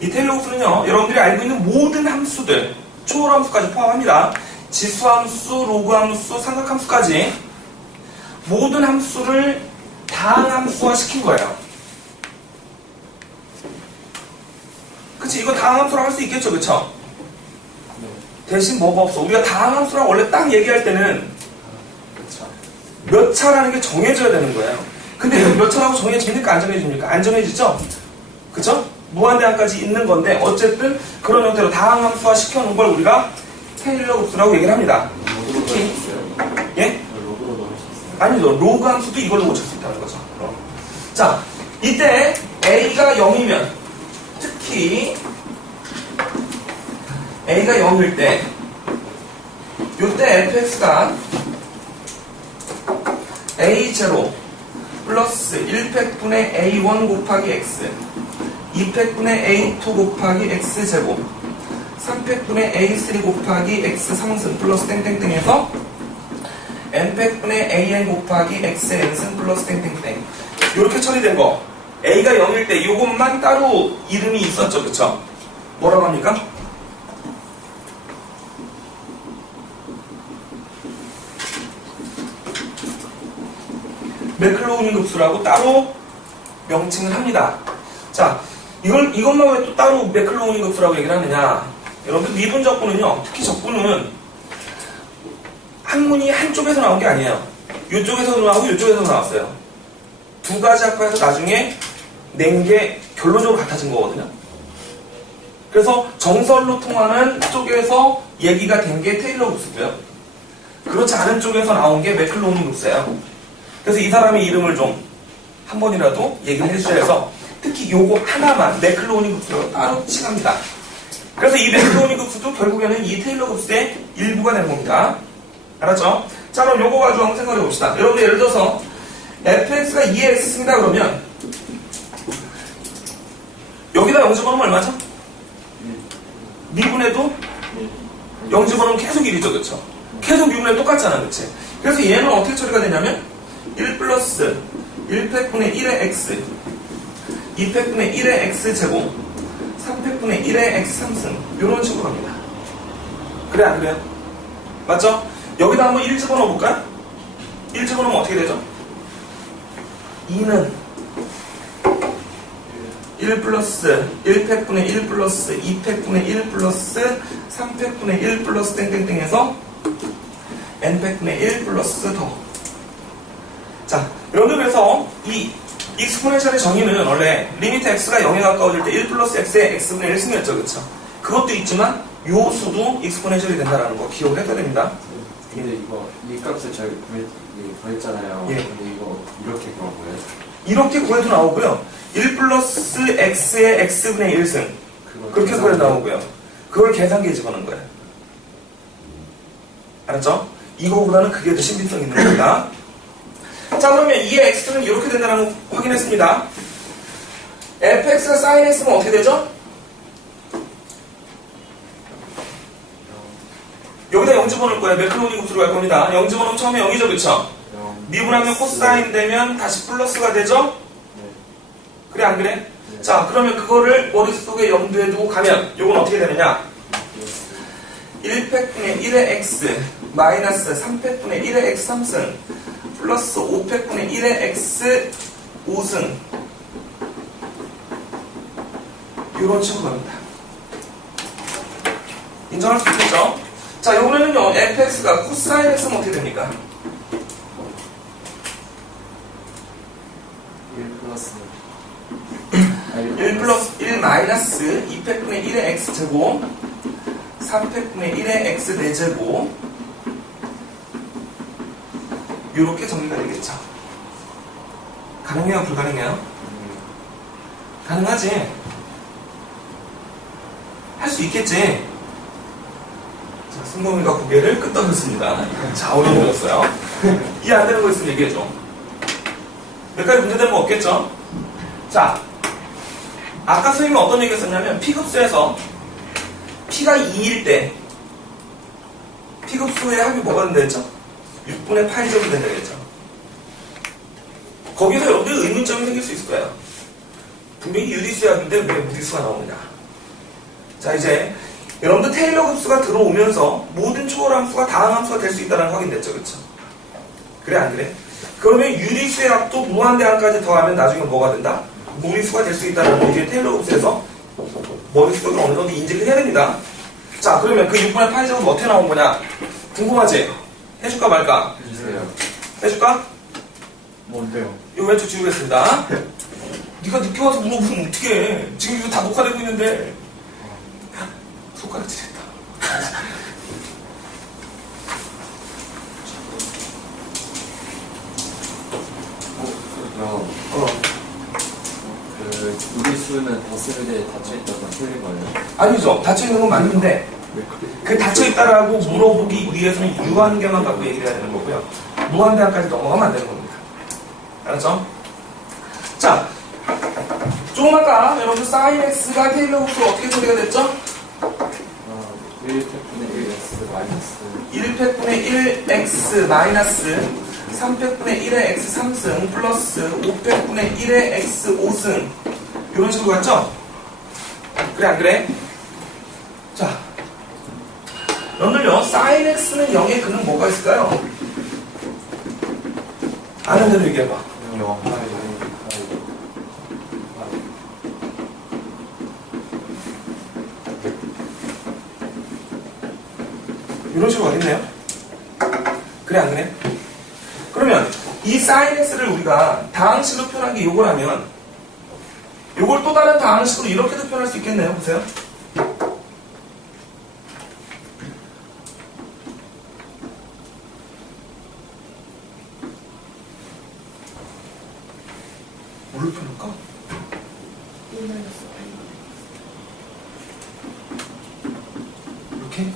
이 테일러 곱수는요, 여러분들이 알고 있는 모든 함수들, 초월함수까지 포함합니다. 지수함수, 로그함수, 삼각함수까지 모든 함수를 다항함수화 시킨 거예요. 그치? 이거 다항함수라고 할 수 있겠죠, 그쵸? 대신 뭐가 없어. 우리가 다항함수라고 원래 딱 얘기할 때는 몇 차라는 게 정해져야 되는 거예요. 근데 몇 차라고 정해집니까? 안 정해집니까? 안 정해지죠? 그쵸? 무한대항까지 있는 건데 어쨌든 그런 형태로 다항함수화 시켜놓은 걸 우리가 테일러 곱수라고 얘기를 합니다. 특히 예? 아니죠. 로그 함수도 이걸로 고칠 수 있다는 거죠. 자, 이때 A가 0이면 특히 A가 0일 때 이때 fx가 A0 플러스 1팩분의 A1 곱하기 X 2팩분의 A2 곱하기 X제곱 3팩분의 A3 곱하기 X 상승 플러스 땡땡땡 해서 N팩분의 AN 곱하기 XN승 플러스 땡땡땡 이렇게 처리된 거 A가 0일 때 이것만 따로 이름이 있었죠. 그쵸? 뭐라고 합니까? 매클로우닝 급수라고 따로 명칭을 합니다. 자, 이것만 왜 또 따로 매클로우닝 급수라고 얘기를 하느냐? 여러분들 미분 적분은요, 특히 적분은 학문이 한쪽에서 나온 게 아니에요. 이쪽에서도 나오고 이쪽에서도 나왔어요. 두 가지 학과에서 나중에 낸 게 결론적으로 같아진 거거든요. 그래서 정설로 통하는 쪽에서 얘기가 된 게 테일러 급수고요. 그렇지 않은 쪽에서 나온 게 매클로우닝 급수예요. 그래서 이 사람의 이름을 좀 한 번이라도 얘기를 해주셔야 해서 특히 요거 하나만 매클로우닝 급수로 따로 칭합니다. 그래서 이 매클로우닝 급수도 결국에는 이 테일러 급수의 일부가 되는 겁니다. 알았죠? 자, 그럼 요거 가지고 한번 생각해 봅시다. 여러분들 예를 들어서 fx가 2에 x습니다. 그러면 여기다 0 집어넣으면 얼마죠? 미분해도 0 집어넣으면 계속 1이죠. 그쵸? 계속 미분해 똑같잖아. 그치? 그래서 얘는 어떻게 처리가 되냐면 1 플러스 1팩분의 1의 x 2팩분의 1의 x제곱 3팩분의 1의 x 상승 이런 식으로 갑니다. 그래 안 그래요? 맞죠? 여기다 한번 1 집어넣어 볼까요? 1 집어넣으면 어떻게 되죠? 2는 1 플러스 1팩분의 1 플러스 2팩분의 1 플러스 3팩분의 1 플러스 땡땡땡 해서 n팩분의 1 플러스 더. 자, 여러분들 그래서 이 익스포넨셜의 정의는 원래 리미트 x가 0에 가까워질 때 1 플러스 x의 x분의 1승이었죠. 그쵸? 그것도 있지만 요 수도 익스포넨셜이 된다는 거 기억해야 됩니다. 근데 이 값을 저희 구했잖아요. 예. 근데 이거 이렇게 구한 거예요? 이렇게 구해도 나오고요. 1 플러스 x의 x분의 1승 그렇게 구해도 나오고요. 그걸 계산기에 집어넣은 거예요. 알았죠? 이거보다는 그게 더 신빙성 있는 겁니다. 자, 그러면 2의 x는 이렇게 된다는 거 확인했습니다. fx가 sin x면 어떻게 되죠? 여기다 0 집어넣을 거예요. 매클로우닝 급수로 갈 겁니다. 0 집어넣으면 처음에 0이죠. 그쵸? 미분하면 코사인 되면 다시 플러스가 되죠? 그래 안 그래? 자, 그러면 그거를 머릿속에 염두에 두고 가면 요건 어떻게 되느냐? 1팩분의 1의 x 마이너스 3팩분의 1의 x 3승 플러스 5팩분의 1의 x 5승 이런 식으로 갑니다. 인정할 수 있겠죠? 자, 요번에는요 fx가 코사인 x면 어떻게 됩니까? 1 플러스 1 마이너스 2팩분의 1의 x제곱 3팩분의 1의 x 4제곱 요렇게 정리가 되겠죠. 가능해요? 불가능해요? 가능하지? 할 수 있겠지? 자, 승범이가 고개를 끄덕였습니다. 자, 어려워졌어요. 이해 안 되는 거 있으면 얘기해줘. 몇 가지 문제되는 거 없겠죠? 자, 아까 선생님이 어떤 얘기 했었냐면, P급수에서 P가 2일 때, P급수의 합이 뭐가 된다 했죠? 6분의 파이제곱이 된다 했죠? 거기서 여러분들 의문점이 생길 수 있을 거예요. 분명히 유리수의 합인데 왜 무리수가 나오느냐? 자, 이제 여러분들 테일러 급수가 들어오면서 모든 초월함수가 다항함수가 될 수 있다는 거 확인됐죠, 그렇죠? 그래 안 그래? 그러면 유리수의 합도 무한대항까지 더하면 나중에 뭐가 된다? 무리수가 될 수 있다는 거 이제 테일러 급수에서 머릿속으로 어느 정도 인지를 해야 됩니다. 자, 그러면 그 6분의 파이제곱은 어떻게 나온 거냐? 궁금하지? 해줄까 말까? 해주세요. 해줄까? 뭔데요? 이거 왼쪽 지우겠습니다. 네가 늦게 와서 물어보면 어떡해. 지금 이거 다 녹화되고 있는데. 손가락질했다. 그럼 그 무리수는 더 쓸 때 닫혀있다고 틀린 거예요? 아니죠. 닫혀있는 건 맞는데 그 닫혀있다라고 물어보기 위해서는 유한계만 갖고 얘기를 해야 되는 거고요. 무한대항까지 넘어가면 안 되는 겁니다. 알았죠? 자, 조금 아까 여러분 사인 x가 테일러 흡수로 어떻게 처리가 됐죠? 1팩분의 1x 마이너스 1팩분의 1x 마이너스 3팩분의 1의 x 3승 플러스 5팩분의 1의 x 5승 이런 식으로 갔죠? 그래 안 그래? 자, 여러분들요 사인 x는 0의 근은 뭐가 있을까요? 아는 대로 얘기해봐. 0. 이런 식으로 가겠네요. 그래 안 그래? 그러면 이 사인 x를 우리가 다항식으로 표현한 게 요거라면 요걸 또 다른 다항식으로 이렇게도 표현할 수 있겠네요. 보세요. 뭘로 표현할까? 이렇게?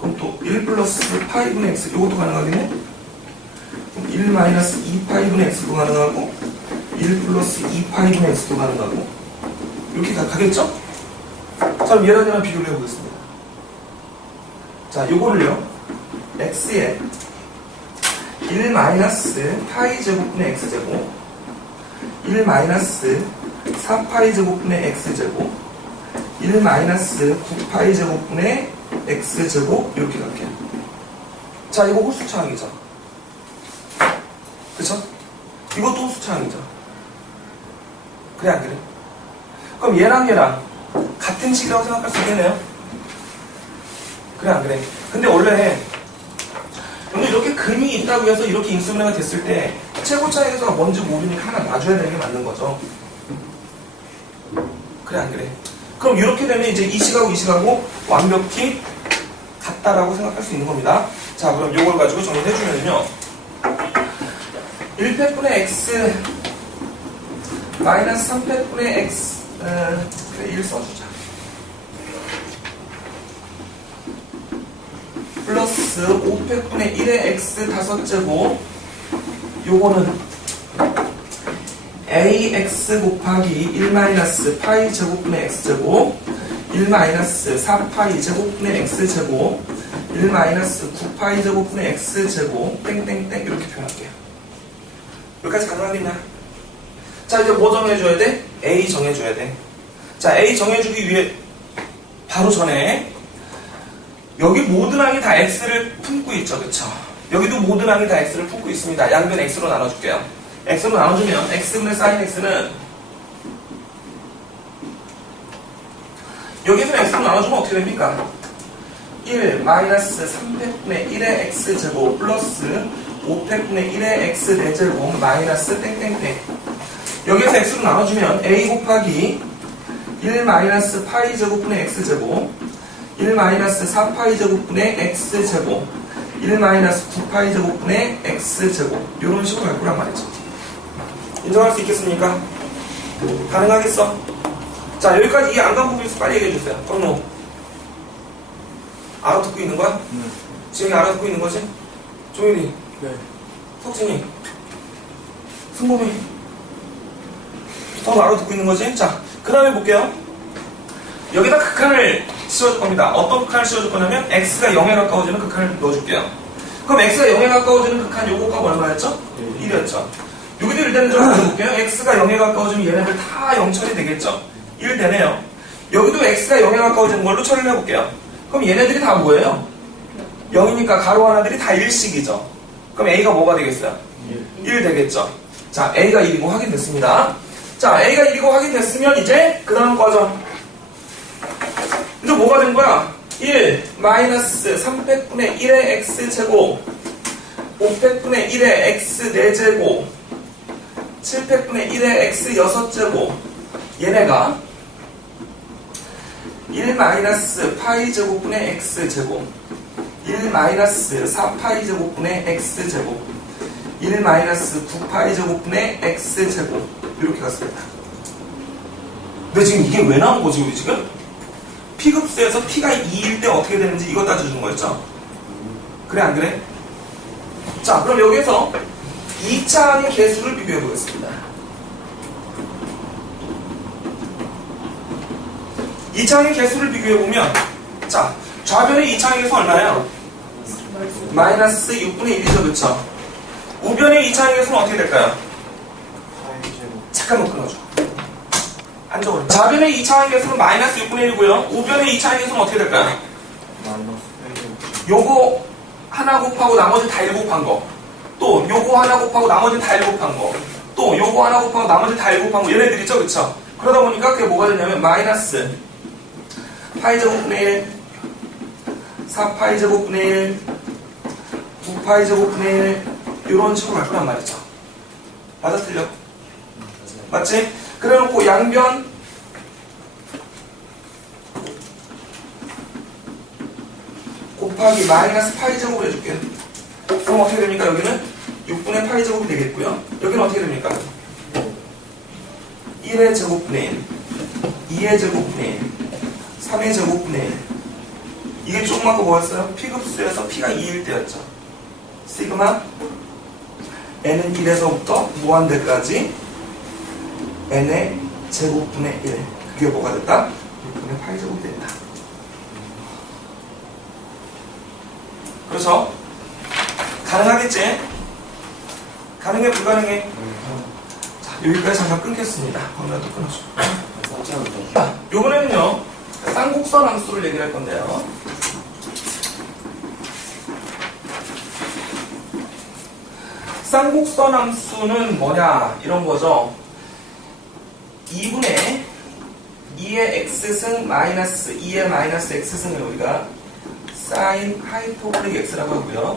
그럼 또 1 플러스 파이분의 x 이것도 가능하겠네? 그럼 1 마이너스 2 파이분의 x도 가능하고 1 플러스 2 파이분의 x도 가능하고 이렇게 가겠죠? 자, 그럼 얘랑 얘랑 비교를 해보겠습니다. 자, 요거를요 x에 1 마이너스 파이 제곱분의 x제곱 1 마이너스 4파이 제곱분의 x제곱 1 마이너스 9파이 제곱분의 x제곱 이렇게 갈게요. 자, 이거 홀수차항이죠. 그쵸? 이것도 홀수차항이죠. 그래 안 그래? 그럼 얘랑 얘랑 같은 식이라고 생각할 수 있겠네요. 그래 안 그래? 근데 원래 오늘 이렇게 근이 있다고 해서 이렇게 인수분해가 됐을 때 최고차항에서가 뭔지 모르니까 하나 놔줘야 되는 게 맞는 거죠. 그래 안 그래? 그럼 이렇게 되면 이제 이 식하고 이 식하고 완벽히 같다라고 생각할 수 있는 겁니다. 자, 그럼 이걸 가지고 정리를 해주면요 1팩분의 x 마이너스 3팩분의 x 그래 1 써주자. 플러스 5팩분의 1의 x 5제곱 요거는 ax 곱하기 1 마이너스 파이 제곱분의 x제곱 1 마이너스 4파이 제곱분의 x제곱 1 마이너스 9파이 제곱분의 x제곱 땡땡땡 이렇게 표현할게요. 여기까지 가능하겠냐? 자, 이제 뭐 정해줘야 돼? a 정해줘야 돼. 자, a 정해주기 위해 바로 전에 여기 모든 항이 다 x를 품고 있죠, 그쵸? 여기도 모든 항이 다 x를 품고 있습니다. 양변 x로 나눠줄게요. x로 나눠주면 x분의 sin x는 여기서 x로 나눠주면 어떻게 됩니까? 1 마이너스 3팩분의 1의 x제곱 플러스 5팩분의 1의 x 4제곱 마이너스 땡땡땡 여기서 x로 나눠주면 a 곱하기 1 마이너스 파이 제곱분의 x제곱 1 마이너스 4파이 제곱분의 x제곱 1 마이너스 9파이 제곱분의 x제곱 이런 식으로 갈 거란 말이죠. 인정할 수 있겠습니까? 가능하겠어? 자, 여기까지 이해 안 간 부분 있어 빨리 얘기해 주세요. 건우. 알아듣고 있는 거야? 네. 지영이 알아듣고 있는 거지? 종일이, 네. 석진이, 승범이. 서로 알아듣고 있는 거지? 자, 그 다음에 볼게요. 여기다 극한을 씌워줄 겁니다. 어떤 극한을 씌워줄 거냐면 x가 0에 가까워지는 극한을 넣어줄게요. 그럼 x가 0에 가까워지는 극한 요거 값 얼마였죠? 1이었죠. 여기도 일단은 좀 볼게요. x가 0에 가까워지면 얘네들 다 0 처리되겠죠? 1 되네요. 여기도 x가 0에 가까워지는 걸로 처리를 해볼게요. 그럼 얘네들이 다 뭐예요? 0이니까 가로 하나들이 다 1씩이죠. 그럼 a가 뭐가 되겠어요? 1 되겠죠. 자, a가 1이고 확인됐습니다. 자, a가 1이고 확인됐으면 이제 그 다음 과정. 이제 뭐가 된 거야? 1 마이너스 300분의 1의 x제곱 500분의 1의 x 4제곱 700분의 1의 x 6제곱 얘네가 1 마이너스 파이 제곱분의 x제곱 1 마이너스 4파이 제곱분의 x제곱 1 마이너스 9파이 제곱분의 x제곱 이렇게 갔습니다. 근데 지금 이게 왜 나온 거지 우리 지금? P급수에서 P가 2일 때 어떻게 되는지 이거 따져준 거였죠? 그래 안 그래? 자, 그럼 여기에서 2차항의 개수를 비교해 보겠습니다. 2차항의 개수를 비교해 보면 자, 좌변의 2차항의 개수 얼마예요? 마이너스 6분의 1이죠, 그렇죠? 우변의 2차항의 개수는 어떻게 될까요? 잠깐만 끊어줘. 안정을. 좌변의 2차항의 개수는 마이너스 6분의 1이고요. 우변의 2차항의 개수는 어떻게 될까요? 요거 하나 곱하고 나머지 다 1 곱한 거. 또 요거 하나 곱하고 나머지 다 1 곱한 거. 또 요거 하나 곱하고 나머지 다 1 곱한 거. 얘네들이죠, 그쵸? 그러다 보니까 그게 뭐가 되냐면 마이너스 파이 제곱분의 1 4파이 제곱분의 1 9파이 제곱분의 1 이런 식으로 갈 거란 말이죠. 맞아 틀려? 맞지? 그래놓고 양변 곱하기 마이너스 파이 제곱을 해줄게요. 그럼 어떻게 됩니까? 여기는 6분의 파이 제곱이 되겠고요. 여기는 어떻게 됩니까? 1의 제곱분의 1 2의 제곱분의 1 3의 제곱분의 1 이게 조금 아까 뭐였어요? P급수에서 P가 2일 때였죠. 시그마 n은 1에서부터 무한대까지 n의 제곱분의 1 그게 뭐가 됐다? 6분의 파이 제곱이 된다. 그렇죠? 가능하겠지? 가능해 불가능해? 자, 여기까지 잠깐 끊겠습니다. 거기다 또 끊어줘. 자, 요번에는요 쌍곡선 함수를 얘기를 할 건데요. 쌍곡선 함수는 뭐냐 이런 거죠. 2분의 2의 x승 마이너스 2의 마이너스 x승을 우리가 사인 하이퍼볼릭 x라고 하고요.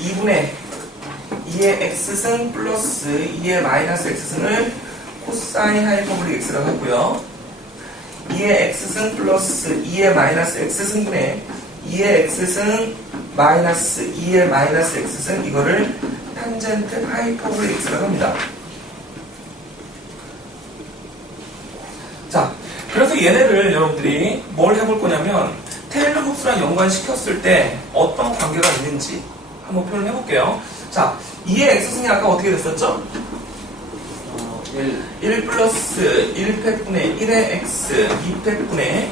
2분의 2의 x승 플러스 2의 마이너스 x승을 코사인 하이퍼볼릭 x라고 하고요. 2의 x승 플러스 2의 마이너스 x승분의 2의 x승 마이너스 2의 마이너스 x승 이거를 탄젠트 하이퍼볼릭 x라고 합니다. 자, 그래서 얘네를 여러분들이 뭘 해볼 거냐면 테일러 흡수랑 연관시켰을 때 어떤 관계가 있는지 한번 표현을 해볼게요. 자, 2의 x승이 아까 어떻게 됐었죠? 1 플러스 1팩분의 1의 x 2팩분의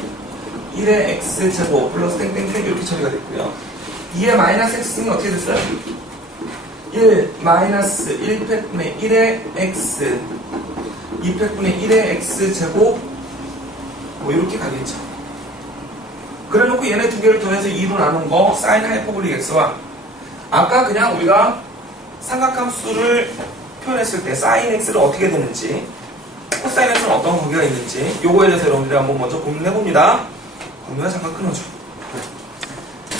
1의 x 제곱 플러스 땡땡땡 이렇게 처리가 됐고요. 2의 마이너스 x승이 어떻게 됐어요? 1 마이너스 1팩분의 1의 x 2팩분의 1의 x 제곱 뭐 이렇게 가겠죠. 그래놓고 얘네 두 개를 더해서 2로 나눈 거 사인 하이퍼볼릭 x와 아까 그냥 우리가 삼각함수를 표현했을 때 사인 x를 어떻게 되는지 코사인 x는 어떤 관계가 있는지 요거에 대해서 여러분들이 한번 먼저 고민해봅니다. 그러면 잠깐 끊어줘.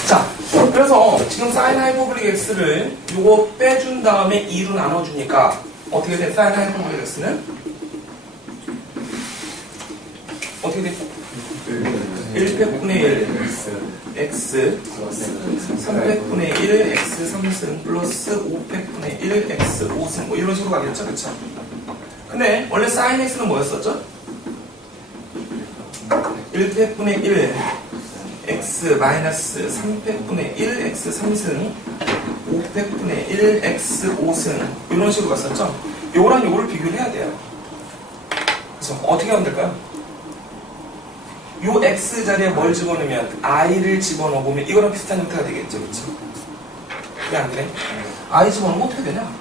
자, 그래서 지금 사인 하이퍼볼릭 x를 요거 빼준 다음에 2로 나눠주니까 어떻게 돼? 사인 하이퍼볼릭 x는 어떻게 돼? 1팩분의 1 x 3팩분의 1 x 3승 플러스 5팩분의 1 x 5승 뭐 이런 식으로 가겠죠, 그쵸? 근데 원래 sin x는 뭐였었죠? 1팩분의 1 x 마이너스 3팩분의 1 x 3승 5팩분의 1 x 5승 이런 식으로 갔었죠? 요거랑 요거를 비교를 해야 돼요. 그래서 어떻게 하면 될까요? 요 x 자리에 뭘 집어넣으면 i를 집어넣으면 이거랑 비슷한 형태가 되겠죠, 그렇죠? 왜 안 그래? i 집어넣으면 어떻게 되냐?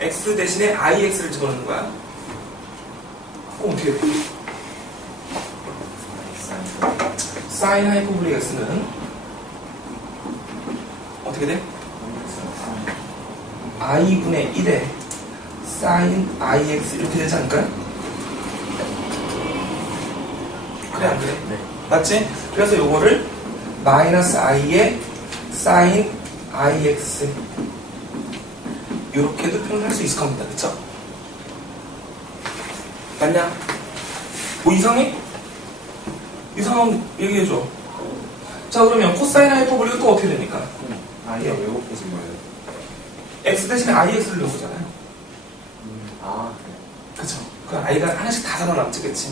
x 대신에 ix를 집어넣는 거야. 그럼 어떻게 돼? sin 하이퍼블릭 x는 어떻게 돼? i분의 1에 sin ix 이렇게 되지 않을까요? 그래 안 그래? 네. 맞지? 그래서 요거를 마이너스 i에 sin ix 이렇게도 표현할 수 있을 겁니다. 그쵸? 맞냐? 뭐 이상해? 이상하면 얘기해줘. 자 그러면 코사인 하이퍼볼릭은 또 어떻게 됩니까? 아니요, 왜 곱해진 거예요? x 대신에 ix를 넣어보잖아요. 아, 그쵸? 그 i가 하나씩 다 살아남지, 그치?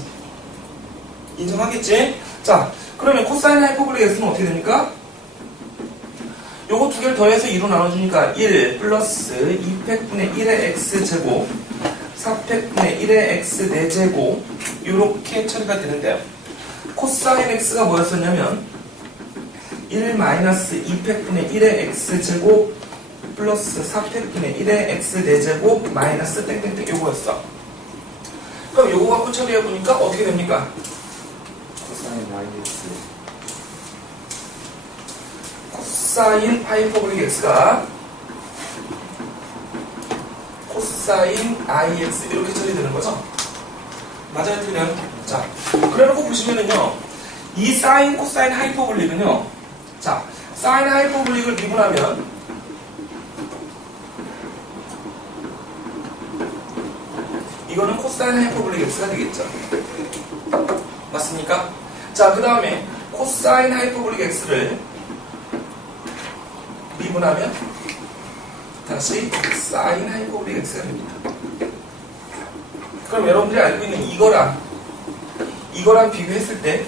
인정하겠지? 자, 그러면 코사인 하이퍼볼릭 x는 어떻게 됩니까? 요거 두 개를 더해서 2로 나눠주니까 1 플러스 2팩분의 1의 x제곱 4팩분의 1의 x 4제곱 이렇게 처리가 되는데요. 코사인 x가 뭐였었냐면 1 마이너스 2팩분의 1의 x제곱 플러스 4팩분의 1의 x 4제곱 마이너스 땡땡땡 요거였어. 그럼 요거 갖고 처리해보니까 어떻게 됩니까? 코사인 마이너스 코사인 하이퍼볼릭 x가 코사인 ix 이렇게 처리되는 거죠? 맞아요, 틀려요? 자, 그래놓고 보시면은요, 이 사인, 코사인 하이퍼볼릭은요, 자, 사인 하이퍼볼릭을 미분하면 이거는 코사인 하이퍼볼릭 x가 되겠죠? 맞습니까? 자, 그 다음에 코사인 하이퍼볼릭 x를 미분하면 다시 사인 하이퍼볼릭 x가 됩니다. 그럼 여러분들이 알고 있는 이거랑 비교했을 때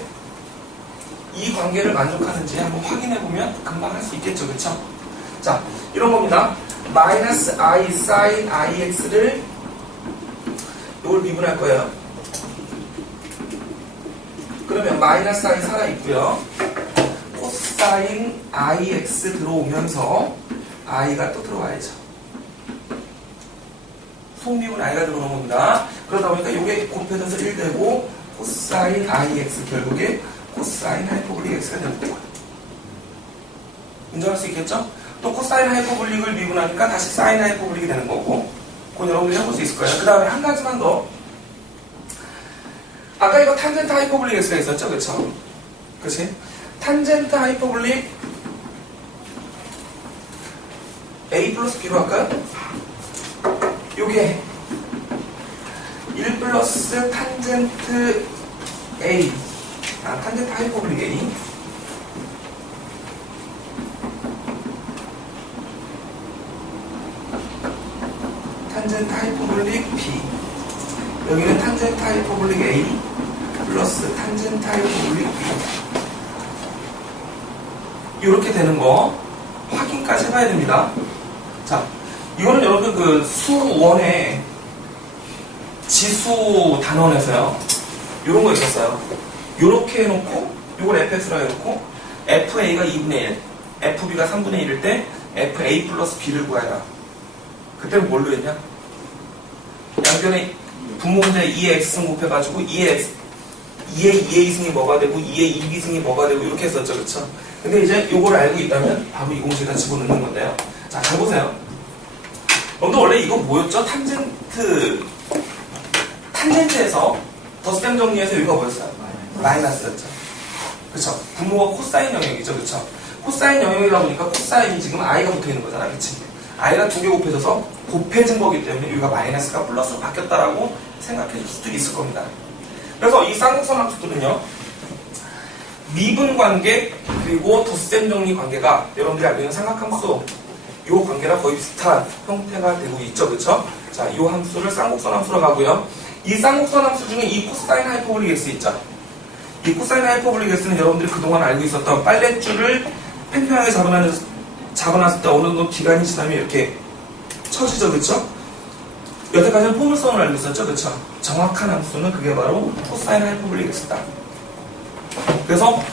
이 관계를 만족하는지 한번 확인해보면 금방 할 수 있겠죠, 그쵸? 자, 이런 겁니다. 마이너스 i sin ix를 이걸 미분할 거예요. 그러면 마이너스 i 살아있고요. 코사인 ix 들어오면서 i가 또 들어와야죠. 속미분 i가 들어오는 겁니다. 그러다 보니까 이게 곱해져서 1 되고 코사인 ix 결국에 코사인 하이퍼볼릭 x가 되는 거예요. 인정할 수 있겠죠? 또 코사인 하이퍼볼릭을 미분하니까 다시 사인 하이퍼볼릭이 되는 거고 그건 여러분들이 해볼 수 있을 거예요. 그 다음에 한 가지만 더. 아까 이거 탄젠트 하이퍼볼릭 x가 있었죠? 그쵸? 그치? 탄젠트 하이퍼볼릭 a 플러스 b로 할까요? 요게 1 플러스 탄젠트 a 탄젠트 하이퍼볼릭 a 탄젠트 하이퍼볼릭 b 여기는 탄젠트 하이퍼볼릭 a 플러스 탄젠트 하이퍼볼릭 b 이렇게 되는 거 확인까지 해봐야 됩니다. 자, 이거는 여러분 그 수원의 지수 단원에서요. 이런 거 있었어요. 요렇게 해놓고 요걸 fx라고 해놓고 fa가 2분의 1 fb가 3분의 1일 때 fa 플러스 b를 구해라. 그때는 뭘로 했냐? 양변에 분모분자에 2의 x승 곱해가지고 2의 2a승이 뭐가 되고 2의 2b승이 뭐가 되고 이렇게 했었죠, 그쵸? 근데 이제 요걸 알고 있다면 바로 이 공식에다 집어넣는 건데요. 자, 잘 보세요. 여러분들 원래 이거 뭐였죠? 탄젠트에서 덧셈 정리해서 여기가 뭐였어요? 마이너스였죠. 그쵸? 분모가 코사인 영역이죠, 그쵸? 코사인 영역이다 보니까 코사인이 지금 i가 붙어 있는 거잖아, 그치? i가 2개 곱해져서 곱해진 거기 때문에 여기가 마이너스가 플러스로 바뀌었다라고 생각해 줄 수도 있을 겁니다. 그래서 이 쌍곡선 함수들은요, 미분 관계 그리고 덧셈 정리 관계가 여러분들이 알고 있는 삼각함수 이 관계랑 거의 비슷한 형태가 되고 있죠, 그렇죠? 자, 이 함수를 쌍곡선 함수라고 하고요. 이 쌍곡선 함수 중에 이 코사인 하이퍼볼릭 x 있죠. 이 코사인 하이퍼볼릭 x는 여러분들이 그동안 알고 있었던 빨랫줄을 팽팽하게 잡아놨을 때 어느 정도 기간이 지나면 이렇게 처지죠, 그렇죠? 여태까지는 포물선을 알고 있었죠, 그렇죠? 정확한 함수는 그게 바로 코사인 하이퍼볼릭 x다. 그래서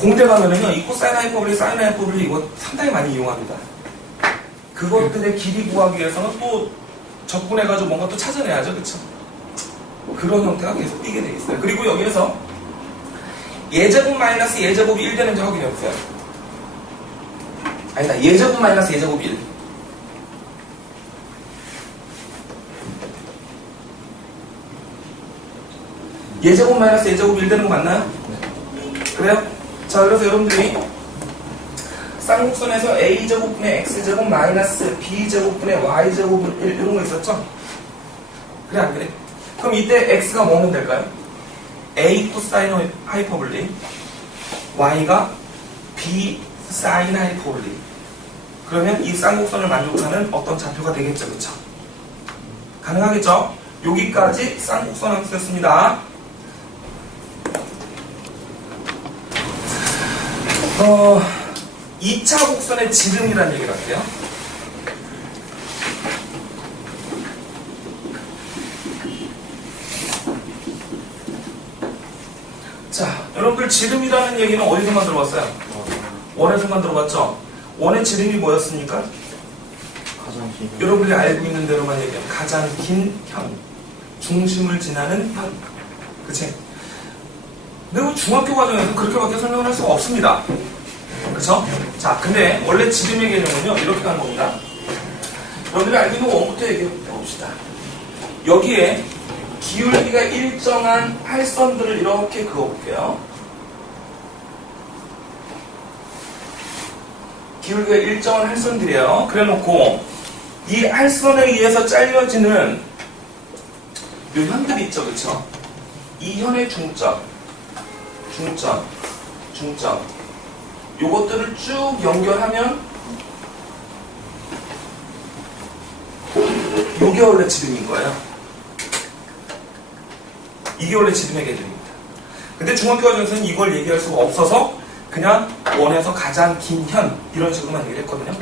공대 가면은요, 이 코사인 하이퍼볼릭, 사인 하이퍼볼릭 이거 상당히 많이 이용합니다. 그것들의 길이 구하기 위해서는 또 적분해가지고 뭔가 또 찾아내야죠, 그렇죠? 그런 형태가 계속 띄게 돼 있어요. 그리고 여기에서 예제곱 마이너스 예제곱이 1 되는지 확인해 보세요. 아니다, 예제곱 마이너스 예제곱 1. 예제곱 마이너스 예제곱 1 되는 거 맞나요? 그래요? 자, 그래서 여러분들이 쌍곡선에서 a제곱분의 x제곱 마이너스 b제곱분의 y제곱 1 이런 거 있었죠? 그래 안 그래? 그럼 이때 x가 뭐면 될까요? a 코사인 하이퍼볼릭, y가 b 사인 하이퍼볼릭. 그러면 이 쌍곡선을 만족하는 어떤 좌표가 되겠죠, 그렇죠? 가능하겠죠? 여기까지 쌍곡선 함수였습니다. 2차 곡선의 지름이라는 얘기를 할게요. 자, 여러분들 지름이라는 얘기는 어디서만 들어봤어요? 원에서만 들어봤죠? 원의 지름이 뭐였습니까? 가장 긴. 여러분들이 알고 있는 대로만 얘기하면 가장 긴 현, 중심을 지나는 현, 그치? 근데 중학교 과정에서 그렇게밖에 설명을 할 수가 없습니다. 그쵸? 자, 근데 원래 지름의 개념은요, 이렇게 가는 겁니다. 여러분들이 알고 있는 원부터 얘기해 봅시다. 여기에 기울기가 일정한 할선들을 이렇게 그어볼게요. 기울기가 일정한 할선들이에요. 그래 놓고 이 할선에 의해서 잘려지는 이 현들이 있죠, 그쵸? 이 현의 중점 요것들을 쭉 연결하면 요게 원래 지름인 거예요. 이게 원래 지름의 개념입니다. 근데 중학교 과정에서는 이걸 얘기할 수가 없어서 그냥 원에서 가장 긴 현 이런 식으로만 얘기를 했거든요.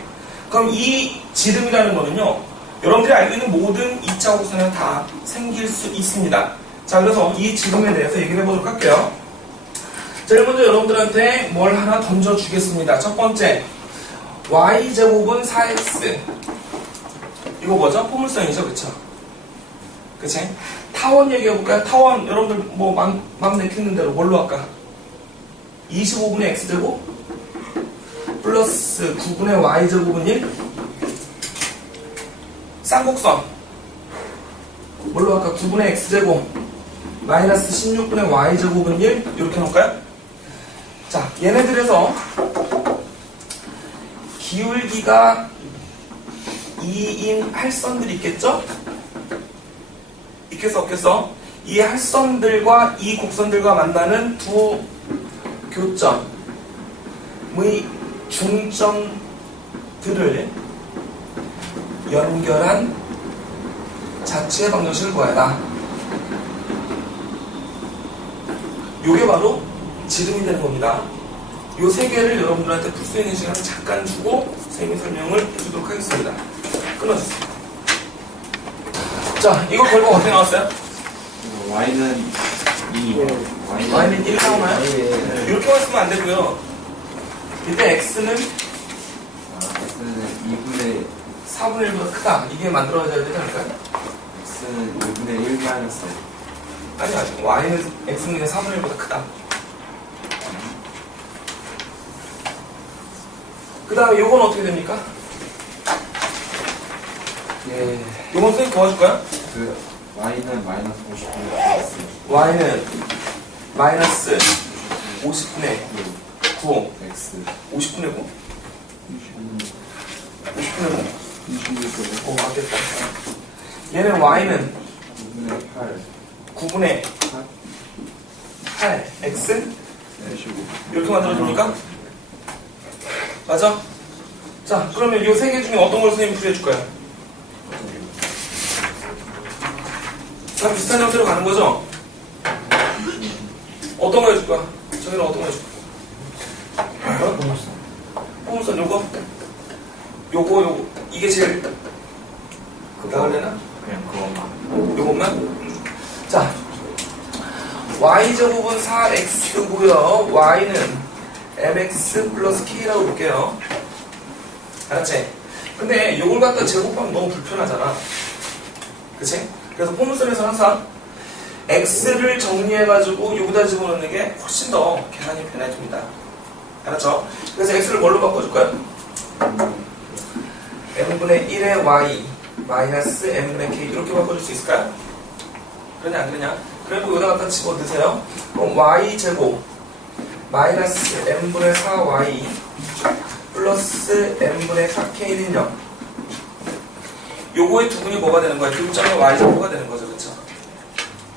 그럼 이 지름이라는 거는요, 여러분들이 알고 있는 모든 2차 곡선에 다 생길 수 있습니다. 자, 그래서 이 지름에 대해서 얘기를 해보도록 할게요. 제일 먼저 여러분들한테 뭘 하나 던져주겠습니다. 첫 번째, y제곱은 4x. 이거 뭐죠? 포물선이죠, 그쵸? 그치? 타원 얘기해볼까요? 타원, 여러분들 뭐 맘 내키는 대로 뭘로 할까? 25분의 x제곱 플러스 9분의 y제곱은 1. 쌍곡선 뭘로 할까? 9분의 x제곱 마이너스 16분의 y제곱은 1. 이렇게 놓을까요? 자, 얘네들에서 기울기가 2인 할선들이 있겠죠? 있겠어 없겠어? 이 할선들과 이 곡선들과 만나는 두 교점의 중점들을 연결한 자체의 방정식을 구하라. 요게 바로 지름이 되는 겁니다. 요 세 개를 여러분들한테 풀 수 있는 시간을 잠깐 주고 세미 설명을 해주도록 하겠습니다. 끊어주세요. 자, 이거 결과 어떻게 나왔어요? y는 2. y는 1 나오나요? 네. 이렇게만 쓰면 안 되고요. 이때 x는 x는 2분의 4분의 1보다 크다. 이게 만들어져야 되지 않을까요? x는 2분의 1 마이너스. 아니, y는 x는 그냥 4분의 1보다 크다. 그 다음에 요건 어떻게 됩니까? 예. 요건 선생님 도와줄까요? 그 y는 마이너스 50분의 x. y는 마이너스 50분의 9. x. 50분의 9? 50분의 9. 26분의 맞겠다. 얘는 y는 2분의 8 9분의 8 x 25 이렇게 만들어줍니까? 맞아? 자, 그러면 이 세 개 중에 어떤 걸 선생님이 풀이해줄 거야? 다 비슷한 형태로 가는 거죠? 어떤 거 해줄 거야? 저희는 어떤 거 해줄 거야? 포물선 요거 이게 제일 나올래나? 그냥 그것만. 요것만? 자, y제곱은 4x고요. y는 mx 플러스 k라고 볼게요. 알았지? 근데 요걸 갖다 제곱하면 너무 불편하잖아. 그치? 그래서 포물선에서 항상 x를 정리해가지고 여기다 집어넣는 게 훨씬 더 계산이 편해집니다. 알았죠? 그래서 x를 뭘로 바꿔줄까요? n분의 1의 y 마이너스 n분의 k 이렇게 바꿔줄 수 있을까요? 그러냐 안 그러냐? 그리고 여기다 갖다 집어넣으세요. 그럼 y제곱 마이너스 n분의 4y 플러스 n분의 4k는 0. 요거의 두분이 뭐가 되는 거야? 교점의 y제곱가 되는 거죠. 그쵸?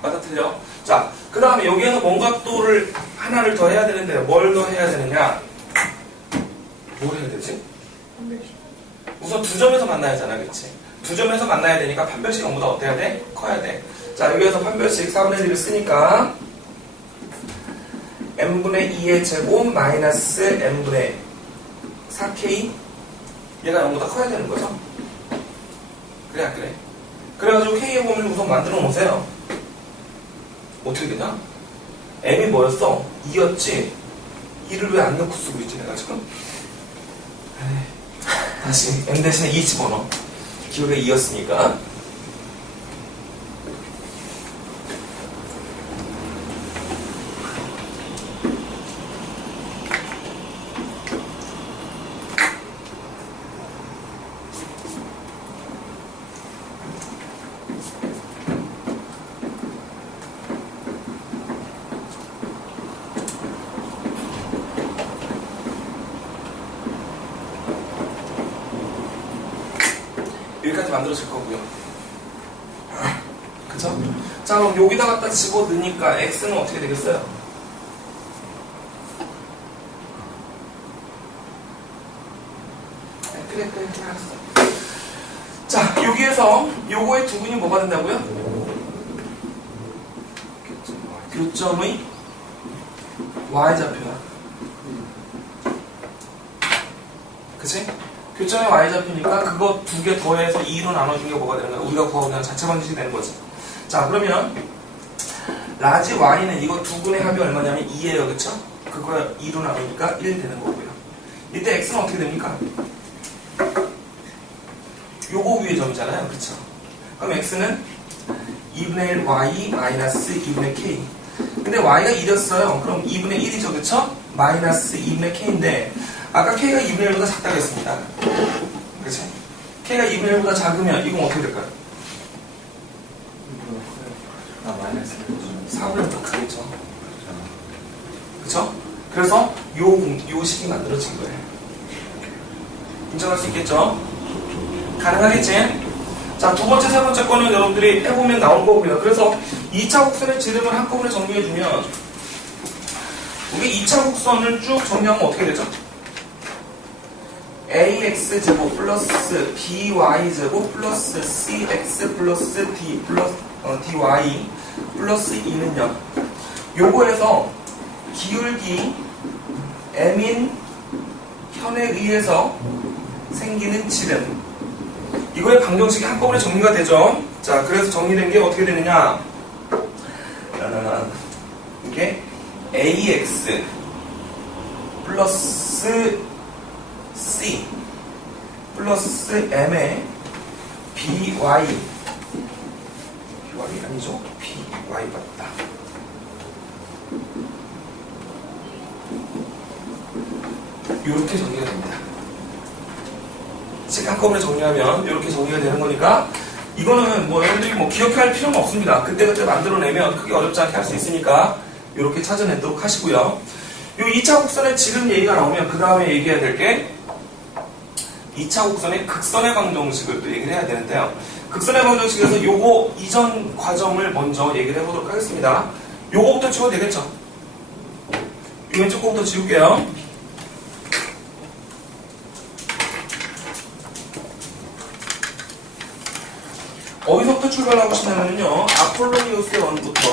맞아 틀려? 자, 그 다음에 여기에서 뭔가 또를 하나를 더 해야 되는데 뭘 더 해야 되느냐? 뭘 해야 되지? 우선 두 점에서 만나야 하잖아. 그치? 두 점에서 만나야 되니까 판별식 0보다 어때야 돼? 커야 돼. 자, 여기에서 판별식 4분의 1을 쓰니까 n분의 2의 제곱 마이너스 n분의 4k 얘가 0보다 커야 되는 거죠? 그래 안 그래? 그래가지고 k의 범위를 우선 만들어 놓으세요. 어떻게 되냐? m이 뭐였어? 2였지? 2를 왜 안 넣고 쓰고 있지 내가 지금? 에이, 다시 m 대신에 2 집어넣어. 기억에 2였으니까. 여기까지 만들어질 거고요. 그쵸? 자, 그럼 여기다 갖다 집어넣으니까 x는 어떻게 되겠어요? 그래, 알았어. 자, 여기에서 요거의 두분이 뭐가 된다고요? 교점의 y좌표야. 그치? 교점의 y좌표니까 그거 두 개 더해서 2로 나눠준 게 뭐가 되는 거야? 우리가 구하고는 자체 방식이 되는 거지. 자, 그러면 라지 y는 이거 두 분의 합이 얼마냐면 2예요. 그쵸? 그거 2로 나누니까 1 되는 거고요. 이때 x는 어떻게 됩니까? 요거 위의 점이잖아요. 그쵸? 그럼 x는 2분의 1 y 마이너스 2분의 k. 근데 y가 1이었어요. 그럼 2분의 1이죠. 그쵸? 마이너스 2분의 k인데 아까 k가 2분의 1보다 작다고 했습니다. 그치? k가 2분의 1보다 작으면 이건 어떻게 될까요? 마이너스 4분의 1보다 크겠죠. 그쵸? 그래서 요 식이 만들어진 거예요. 인정할 수 있겠죠? 가능하겠지? 자, 두 번째, 세 번째 거는 여러분들이 해보면 나올 거고요. 그래서 2차 곡선의 지름을 한꺼번에 정리해주면 우리 2차 곡선을 쭉 정리하면 어떻게 되죠? ax제곱 플러스 by제곱 플러스 cx 플러스 d 플러스 dy 플러스 2는 0. 요거에서 기울기 m인 현에 의해서 생기는 지름, 이거의 방정식이 한꺼번에 정리가 되죠. 자, 그래서 정리된 게 어떻게 되느냐? 이게 ax 플러스 c 플러스 m의 by 아니죠? by 맞다. 이렇게 정리가 됩니다. 식 한꺼번에 정리하면 이렇게 정리가 되는 거니까 이거는 뭐 여러분들이 뭐 기억할 필요는 없습니다. 그때그때 만들어내면 크게 어렵지 않게 할 수 있으니까 이렇게 찾아내도록 하시고요. 이 2차 곡선의 지름 얘기가 나오면 그 다음에 얘기해야 될 게 2차 곡선의 극선의 방정식을 또 얘기를 해야 되는데요. 극선의 방정식에서 요거 이전 과정을 먼저 얘기를 해보도록 하겠습니다. 요거부터 지워도 되겠죠? 요 왼쪽 거부터 지울게요. 어디서부터 출발하고 싶냐면요. 아폴로니우스의 원부터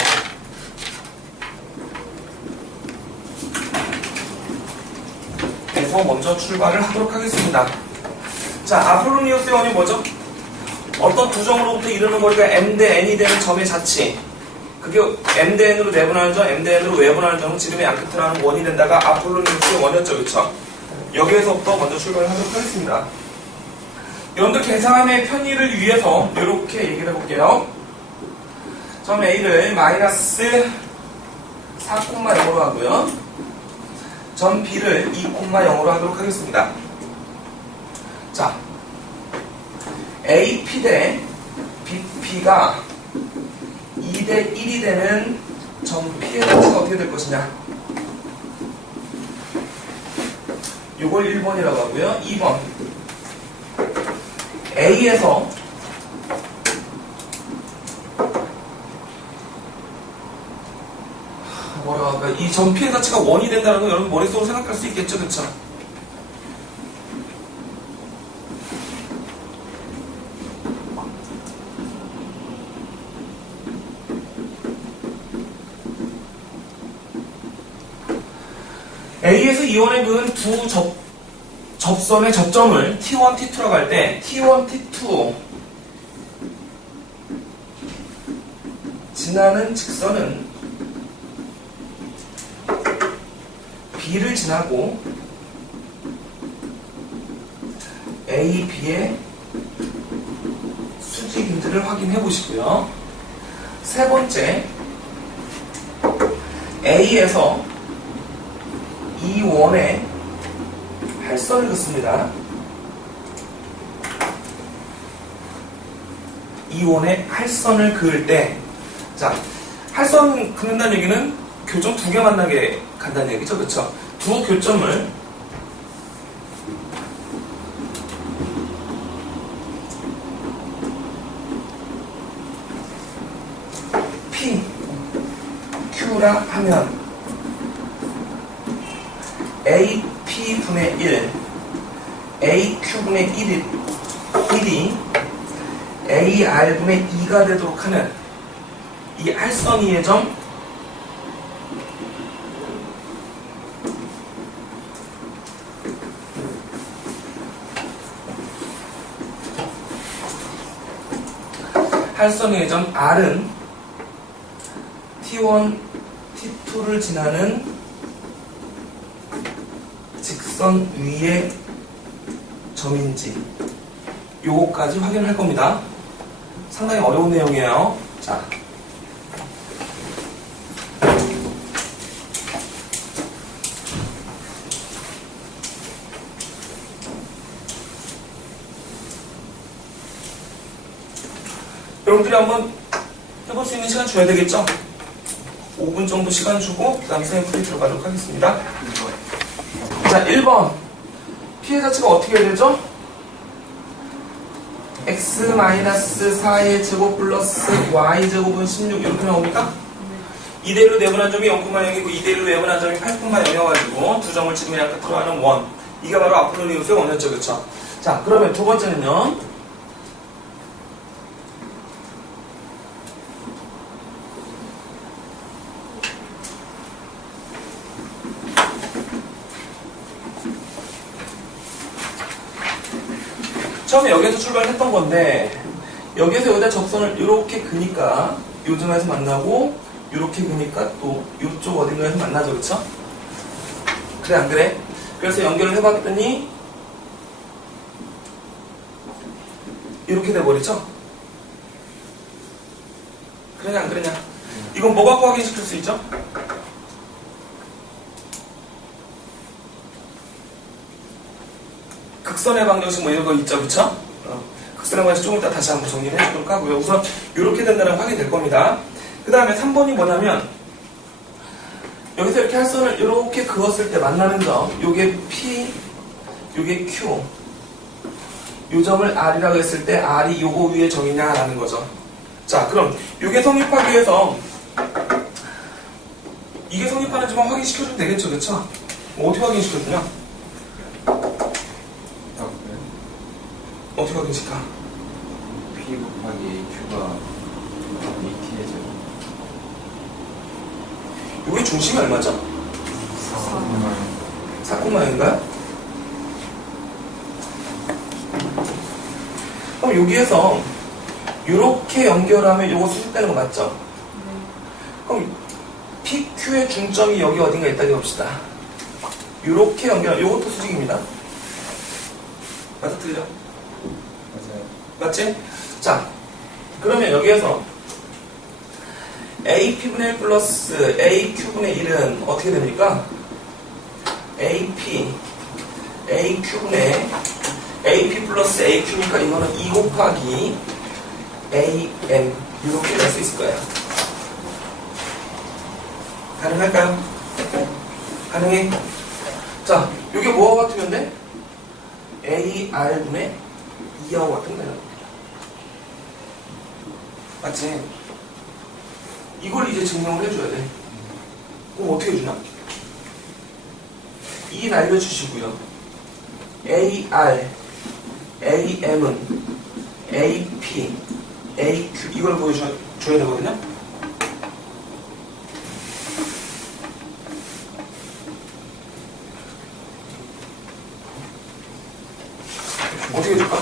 에서 먼저 출발을 하도록 하겠습니다. 자, 아폴로니우스의 원이 뭐죠? 어떤 두 점으로부터 이르는 거리가 m 대 n이 되는 점의 자치. 그게 m 대 n으로 내분하는 점, m 대 n으로 외분하는 점은 지름의 양끝을 하는 원이 된다가 아폴로니우스의 원이었죠. 그쵸? 여기에서부터 먼저 출발을 하도록 하겠습니다. 여러분들 계산의 편의를 위해서 이렇게 얘기를 해볼게요. 점 A를 마이너스 4,0으로 하고요. 점 B를 2,0으로 하도록 하겠습니다. 자, AP 대 BP가 2 대 1이 되는 점 P의 가치가 어떻게 될 것이냐. 이걸 1번이라고 하고요. 2번. A에서 뭐라고 할까? 이 점 P의 가치가 1이 된다는 거 여러분 머릿속으로 생각할 수 있겠죠? 그쵸? A에서 2원에 그은 두 접선의 접점을 T1, T2라고 할 때 T1, T2 지나는 직선은 B를 지나고 A, B의 수직인지를 확인해 보시고요. 세 번째, A에서 이 원에 할선을 긋습니다. 이 원에 할선을 그을 때, 자, 할선 긋는다는 얘기는 교점 두 개 만나게 간다는 얘기죠, 그쵸? 두 교점을 P, Q라 하면 AP분의 1, AQ분의 1이 AR분의 2가 되도록 하는 이 할선이의 점 할선의 점 R은 T1, T2를 지나는 직선 위의 점인지 요거까지 확인할 겁니다. 상당히 어려운 내용이에요. 자, 여러분들이 한번 해볼 수 있는 시간 줘야 되겠죠? 5분 정도 시간 주고 그 다음에 선생님 풀이 들어가도록 하겠습니다. 자, 1번 P의 자체가 어떻게 해야 되죠? x-4의 제곱 플러스 y제곱은 16 이렇게 나옵니까? 이대로 내분한 점이 0,0이고 이대로 외분한 점이 8,0여가지고 두 점을 지름의 양끝으로 하는 원. 이게 바로 아폴로니우스의 원이었죠. 그쵸? 자, 그러면 두 번째는요. 처음에 여기에서 출발했던 건데 여기에서 여기다 적선을 이렇게 그니까 요점에서 만나고 이렇게 그니까 또 이쪽 어딘가에서 만나죠. 그쵸? 그래 안 그래? 그래서 연결을 해봤더니 이렇게 돼버리죠? 그러냐 안 그러냐? 이건 뭐 갖고 확인시킬 수 있죠? 극선의 방정식 뭐 이런 거 있죠, 그쵸? 극선의 방정식 조금 이따 다시 한번 정리를 해주도록 하고요. 우선 이렇게 된다는 확인이 될 겁니다. 그 다음에 3번이 뭐냐면 여기서 이렇게 할선을 이렇게 그었을 때 만나는 점 요게 P, 요게 Q 요 점을 R이라고 했을 때 R이 요거 위에 점이냐라는 거죠. 자, 그럼 요게 성립하기 위해서 이게 성립하는지만 확인시켜주면 되겠죠, 그쵸? 뭐 어떻게 확인시켜주냐? 어떻게 확인시켜? P 곱하기 AQ가 AT의 제곱. 요게 중심이 얼마죠? 4,0인가요? 그럼 여기에서 이렇게 연결하면 요거 수직되는 거 맞죠? 그럼 PQ의 중점이 여기 어딘가 있다고 봅시다. 이렇게 연결하면 요것도 수직입니다. 맞아, 틀려? 맞아요. 맞지? 자, 그러면 여기에서 AP분의 1 플러스 AQ분의 1은 어떻게 됩니까? AP AQ분의 AP 플러스 AQ니까 이거는 2 곱하기 AM 이렇게 될 수 있을 거예요. 가능할까요? 가능해? 자, 이게 뭐와 같으면 돼? AR분의 2하고 같은 거예요. 맞지? 이걸 이제 증명을 해줘야 돼. 그럼 어떻게 해주나? 2 날려주시고요. AR, AM은 AP, AQ 이걸 보여줘야 되거든요. 어떻게 해줄까?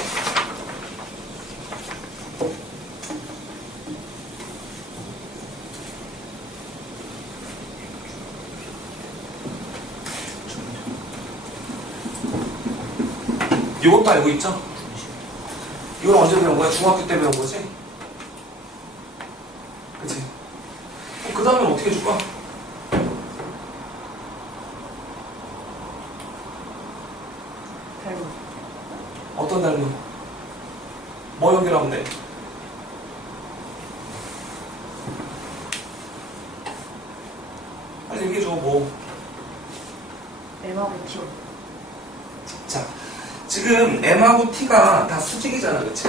이것도 알고 있죠? 이걸 언제 배운 거야? 중학교 때 배운 거지? 그치? 그 다음엔 어떻게 해줄까? 어떤 닮은? 뭐 연결하면 돼? 빨리 얘기해줘, 뭐. M하고 T. 자, 지금 M하고 T가 다 수직이잖아, 그치?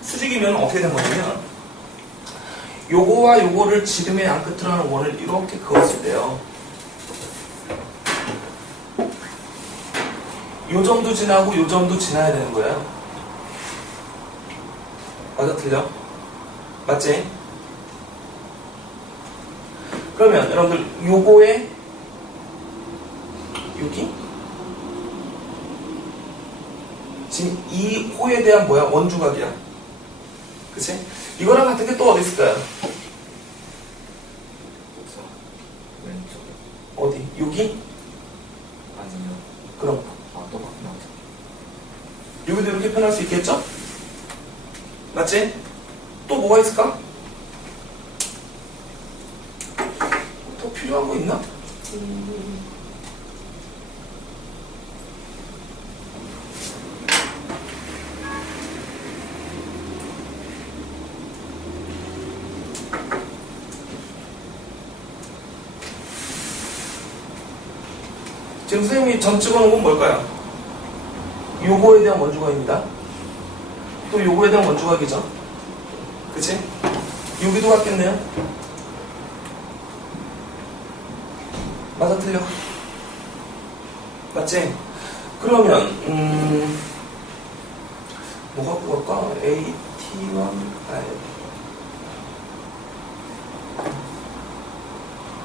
수직이면 어떻게 된 거냐면, 요거와 요거를 지름의 양 끝으로 하는 원을 이렇게 그었을 때요. 요 점도 지나고 요 점도 지나야 되는 거예요. 맞아, 틀려? 맞지? 그러면 여러분들 요거에 여기 지금 이 호에 대한 뭐야? 원주각이야. 그치? 이거랑 같은 게 또 어디 있을까요? 왼쪽. 어디? 여기? 아니면. 그럼 또 바꾸나보자. 여기도 이렇게 표현할 수 있겠죠? 맞지? 또 뭐가 있을까? 더 필요한 거 있나? 지금 선생님이 점 찍어놓은 건 뭘까요? 요거에 대한 원주각입니다. 또 요거에 대한 원주각이죠. 그치? 여기도 같겠네요. 맞아, 틀려? 맞지? 그러면 뭐 갖고 갈까? AT1R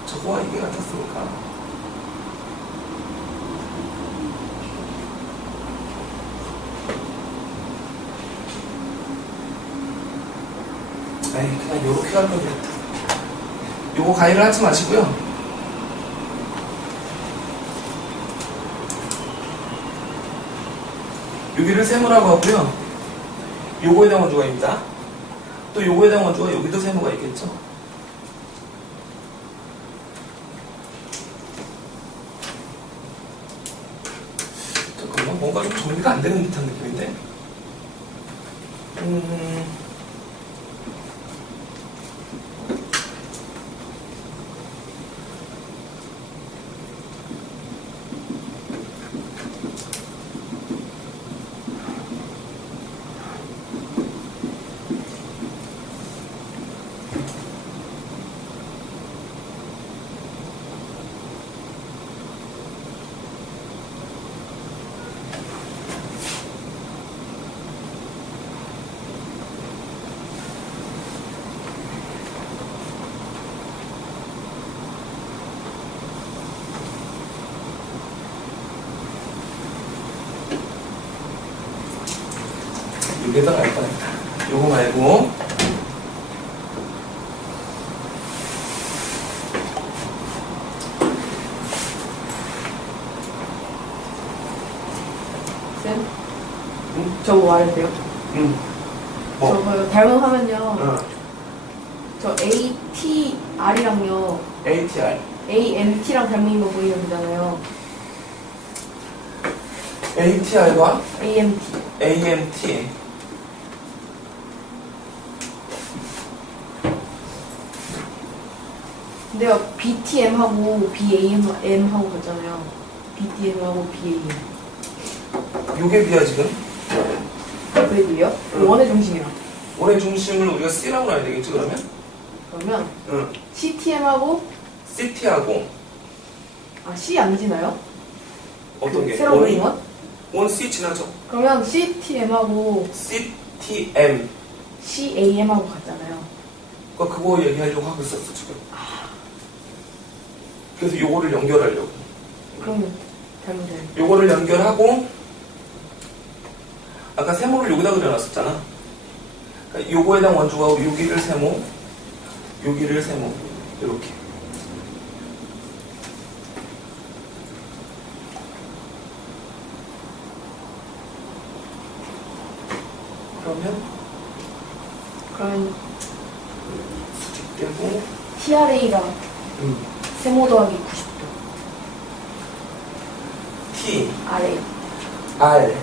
저거와 이게 같았으니까 에이, 그냥 요렇게 갈 걸 그랬다. 요거 가위를 하지 마시고요. 여기를 세모라고 하고요. 요거에 대한 원주각입니다. 또 요거에 대한 원주각 여기도 세모가 있겠죠. 잠깐만, 뭔가 좀 정리가 안 되는 듯한 느낌인데. 이게 더 나을 뻔했다. 요거 말고 쌤? 응? 저거 말해도 뭐? 저거 잘못하면요. 응. 저 ATR이랑요. ATR AMT랑 닮은 거 보이면 되잖아요. ATR과 AMT. AMT 근데요, BTM하고 BAM하고 같잖아요. BTM하고 BAM. 요게 B야 지금? 그래도요? 응. 원의 중심이랑. 원의 중심을 우리가 C라고 놔야 되겠지 그러면? 그러면 응. CTM하고 CT하고 C 안 지나요? 어떤 게? 새로 보인 건? 원 C 지나죠? 그러면 CTM하고 CTM CAM하고 같잖아요. 그거 얘기하려고 하고 있었어 지금. 그래서 요거를 연결하려고. 그러면 잘못돼요. 요거를 연결하고 아까 세모를 여기다 그려놨었잖아. 그러니까 요거에 대한 원주가 여기를 세모, 여기를 세모 이렇게. 그러면 수직 되고 TRA가 세모 더하기 90도. T, RA, R,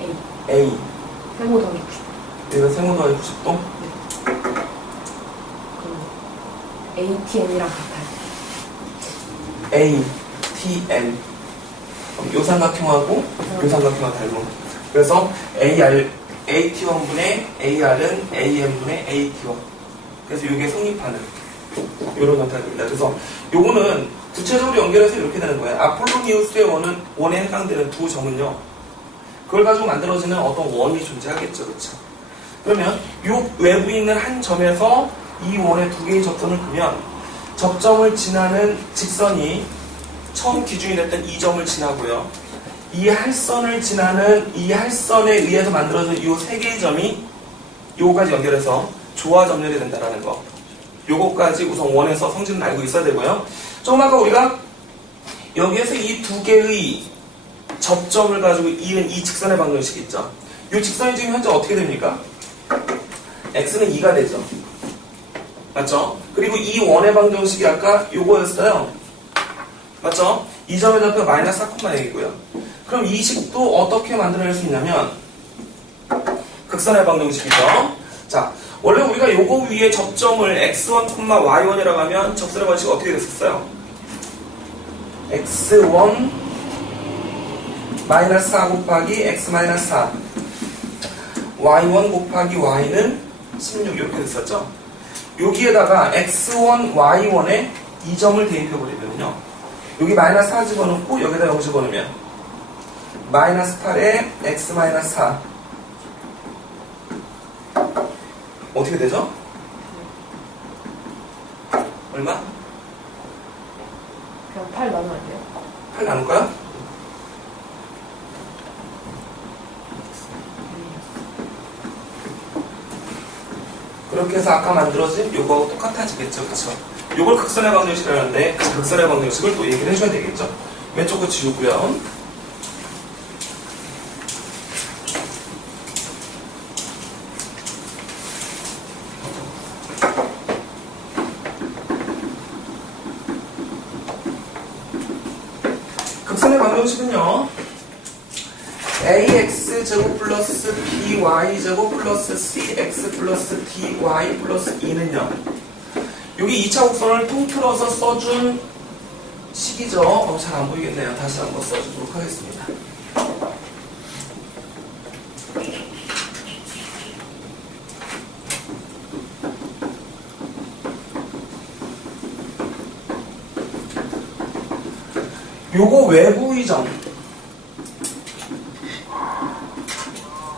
A. A 세모 더하기 90도. 얘가 세모 더하기 90도. 그럼 ATM이랑 같아요. A, T, M. 그럼 요 삼각형하고 요 삼각형하고 닮은. 그래서 AT1분의 AR은 AM분의 AT1. 그래서 이게 성립하는 이런 형태입니다. 그래서 요거는 구체적으로 연결해서 이렇게 되는 거예요. 아폴로니우스의 원에 해당되는 두 점은요. 그걸 가지고 만들어지는 어떤 원이 존재하겠죠. 그렇죠? 그러면 요 외부에 있는 한 점에서 이 원의 두 개의 접선을 그면 접점을 지나는 직선이 처음 기준이 됐던 이 점을 지나고요. 이 할선을 지나는 이 할선에 의해서 만들어진 이 세 개의 점이 요거까지 연결해서 조화 점연이 된다는 거. 요거까지 우선 원에서 성질은 알고 있어야 되고요. 조금 아까 우리가 여기에서 이 두 개의 접점을 가지고 이은 이 직선의 방정식 있죠. 이 직선이 지금 현재 어떻게 됩니까? x는 2가 되죠. 맞죠? 그리고 이 원의 방정식이 아까 요거였어요. 맞죠? 이 점의 좌표가 마이너스 4,0이고요. 그럼 이 식도 어떻게 만들어낼 수 있냐면 극선의 방정식이죠. 자, 원래 우리가 요거 위에 접점을 x1, y1이라고 하면 접선의 방식이 어떻게 됐었어요? x1 마이너스 4 곱하기 x 마이너스 4 y1 곱하기 y는 16 이렇게 됐었죠. 여기에다가 x1, y1에 이 점을 대입해버리면요. 여기 마이너스 4 집어넣고 여기다 0 집어넣으면 마이너스 8에 x 마이너스 4 어떻게 되죠? 얼마? 그냥 8 나누면 안 돼요? 8 나눌까요? 그렇게 해서 아까 만들어진 요거하고 똑같아지겠죠. 그쵸? 요걸 극선의 방정식이라고 하는데 그 극선의 방정식을 또 얘기를 해줘야 되겠죠. 왼쪽 거 지우고요. 극선의 방정식은요. ax제곱 플러스 by제곱 플러스 cx 플러스 dy 플러스 2는요. 여기 2차 곡선을 통틀어서 써준 식이죠. 잘 안 보이겠네요. 다시 한번 써주도록 하겠습니다. 요거 외부의 점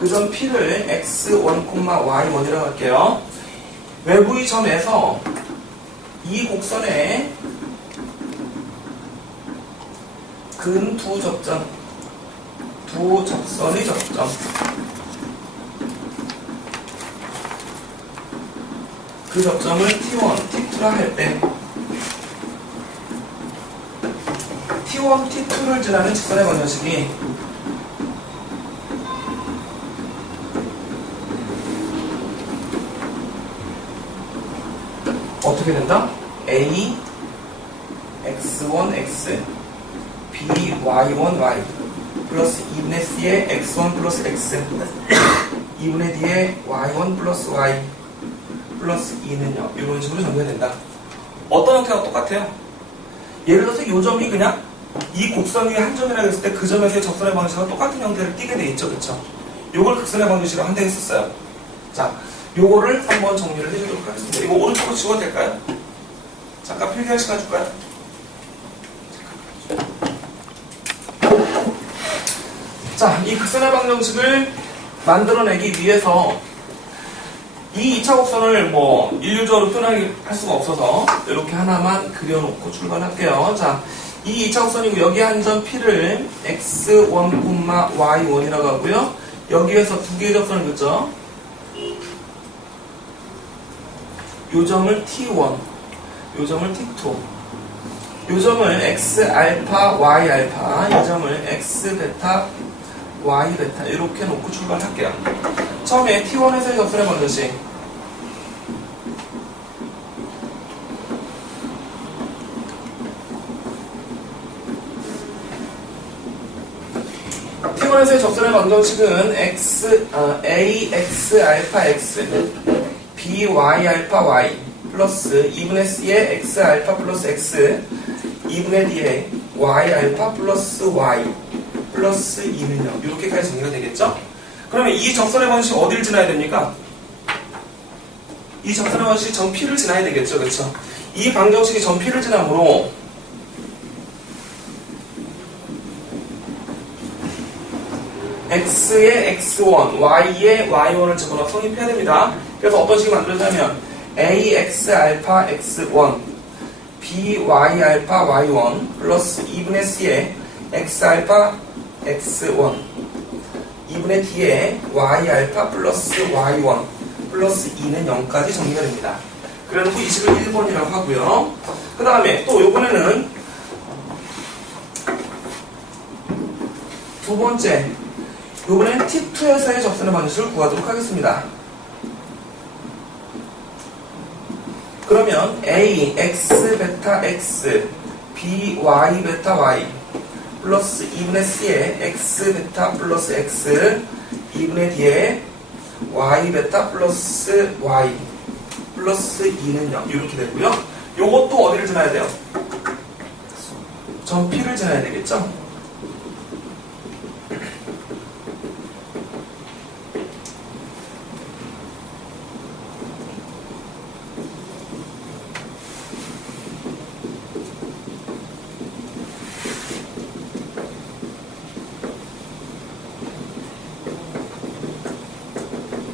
그 점 P를 x1, y1이라고 할게요. 외부의 점에서 이 곡선에 근 두 접선의 접점 그 접점을 T1, T2라 할 때 T1, T2를 지나는 직선의 방정식이 어떻게 된다? A x1 x b y1 y 플러스 2분의 c의 x1 플러스 x 2분의 d의 y1 플러스 y 플러스 2는요 이런 식으로 정리된다. 어떤 형태가 똑같아요? 예를 들어서 이 점이 그냥 이 곡선 위에 한 점이라고 했을 때 그 점에서의 접선의 방정식과 똑같은 형태를 띠게 돼 있죠, 그렇죠? 요걸 극선의 방정식으로 한대 했었어요. 자, 요거를 한번 정리를 해주도록 하겠습니다. 이거 오른쪽으로 지워도 될까요? 잠깐 필기할 시간 줄까요? 자, 이 극선의 방정식을 만들어내기 위해서 이 2차 곡선을 뭐 일률적으로 표현할 수가 없어서 이렇게 하나만 그려놓고 출발할게요. 자, 이 2차 곡선이고 여기 한 점 P를 x1, y1이라고 하고요. 여기에서 두 개의 접선을 그죠? 요 점을 T1, 요 점을 T2, 요 점을 x 알파, y 알파, 이 점을 x 베타, y 베타 이렇게 놓고 출발할게요. 처음에 T1에서의 접선의 방정식 T1에서의 접선의 방정식은 A x 알파 x B y 알파 y 플러스 2분의 c의 x 알파 플러스 x 2분의 d의 y 알파 플러스 y 플러스 2는요 이렇게까지 정리가 되겠죠? 그러면 이 접선의 방정식 어디를 지나야 됩니까? 이 접선의 방정식이 점 P를 지나야 되겠죠, 그렇죠? 이 방정식이 점 P를 지나므로 x의 x1, y의 y1을 집어넣어 성립해야 됩니다. 그래서 어떤 식이 만들어지냐면 ax 알파 x1 by 알파 y1 플러스 2분의 c의 x 알파 x1 2분의 d의 y 알파 플러스 y1 플러스 2는 0까지 정리가 됩니다. 그래놓고 이 식을 1번이라고 하고요. 그 다음에 또 요번에는 두 번째 요번에는 T2에서의 접선의 방정식을 구하도록 하겠습니다. 그러면 A, X, 베타, X, B, Y, 베타, Y 플러스 2분의 C의 X, 베타, 플러스 X 2분의 D의 Y, 베타, 플러스 Y 플러스 2는 0 이렇게 되고요. 요것도 어디를 지나야 돼요? 점 P를 지나야 되겠죠?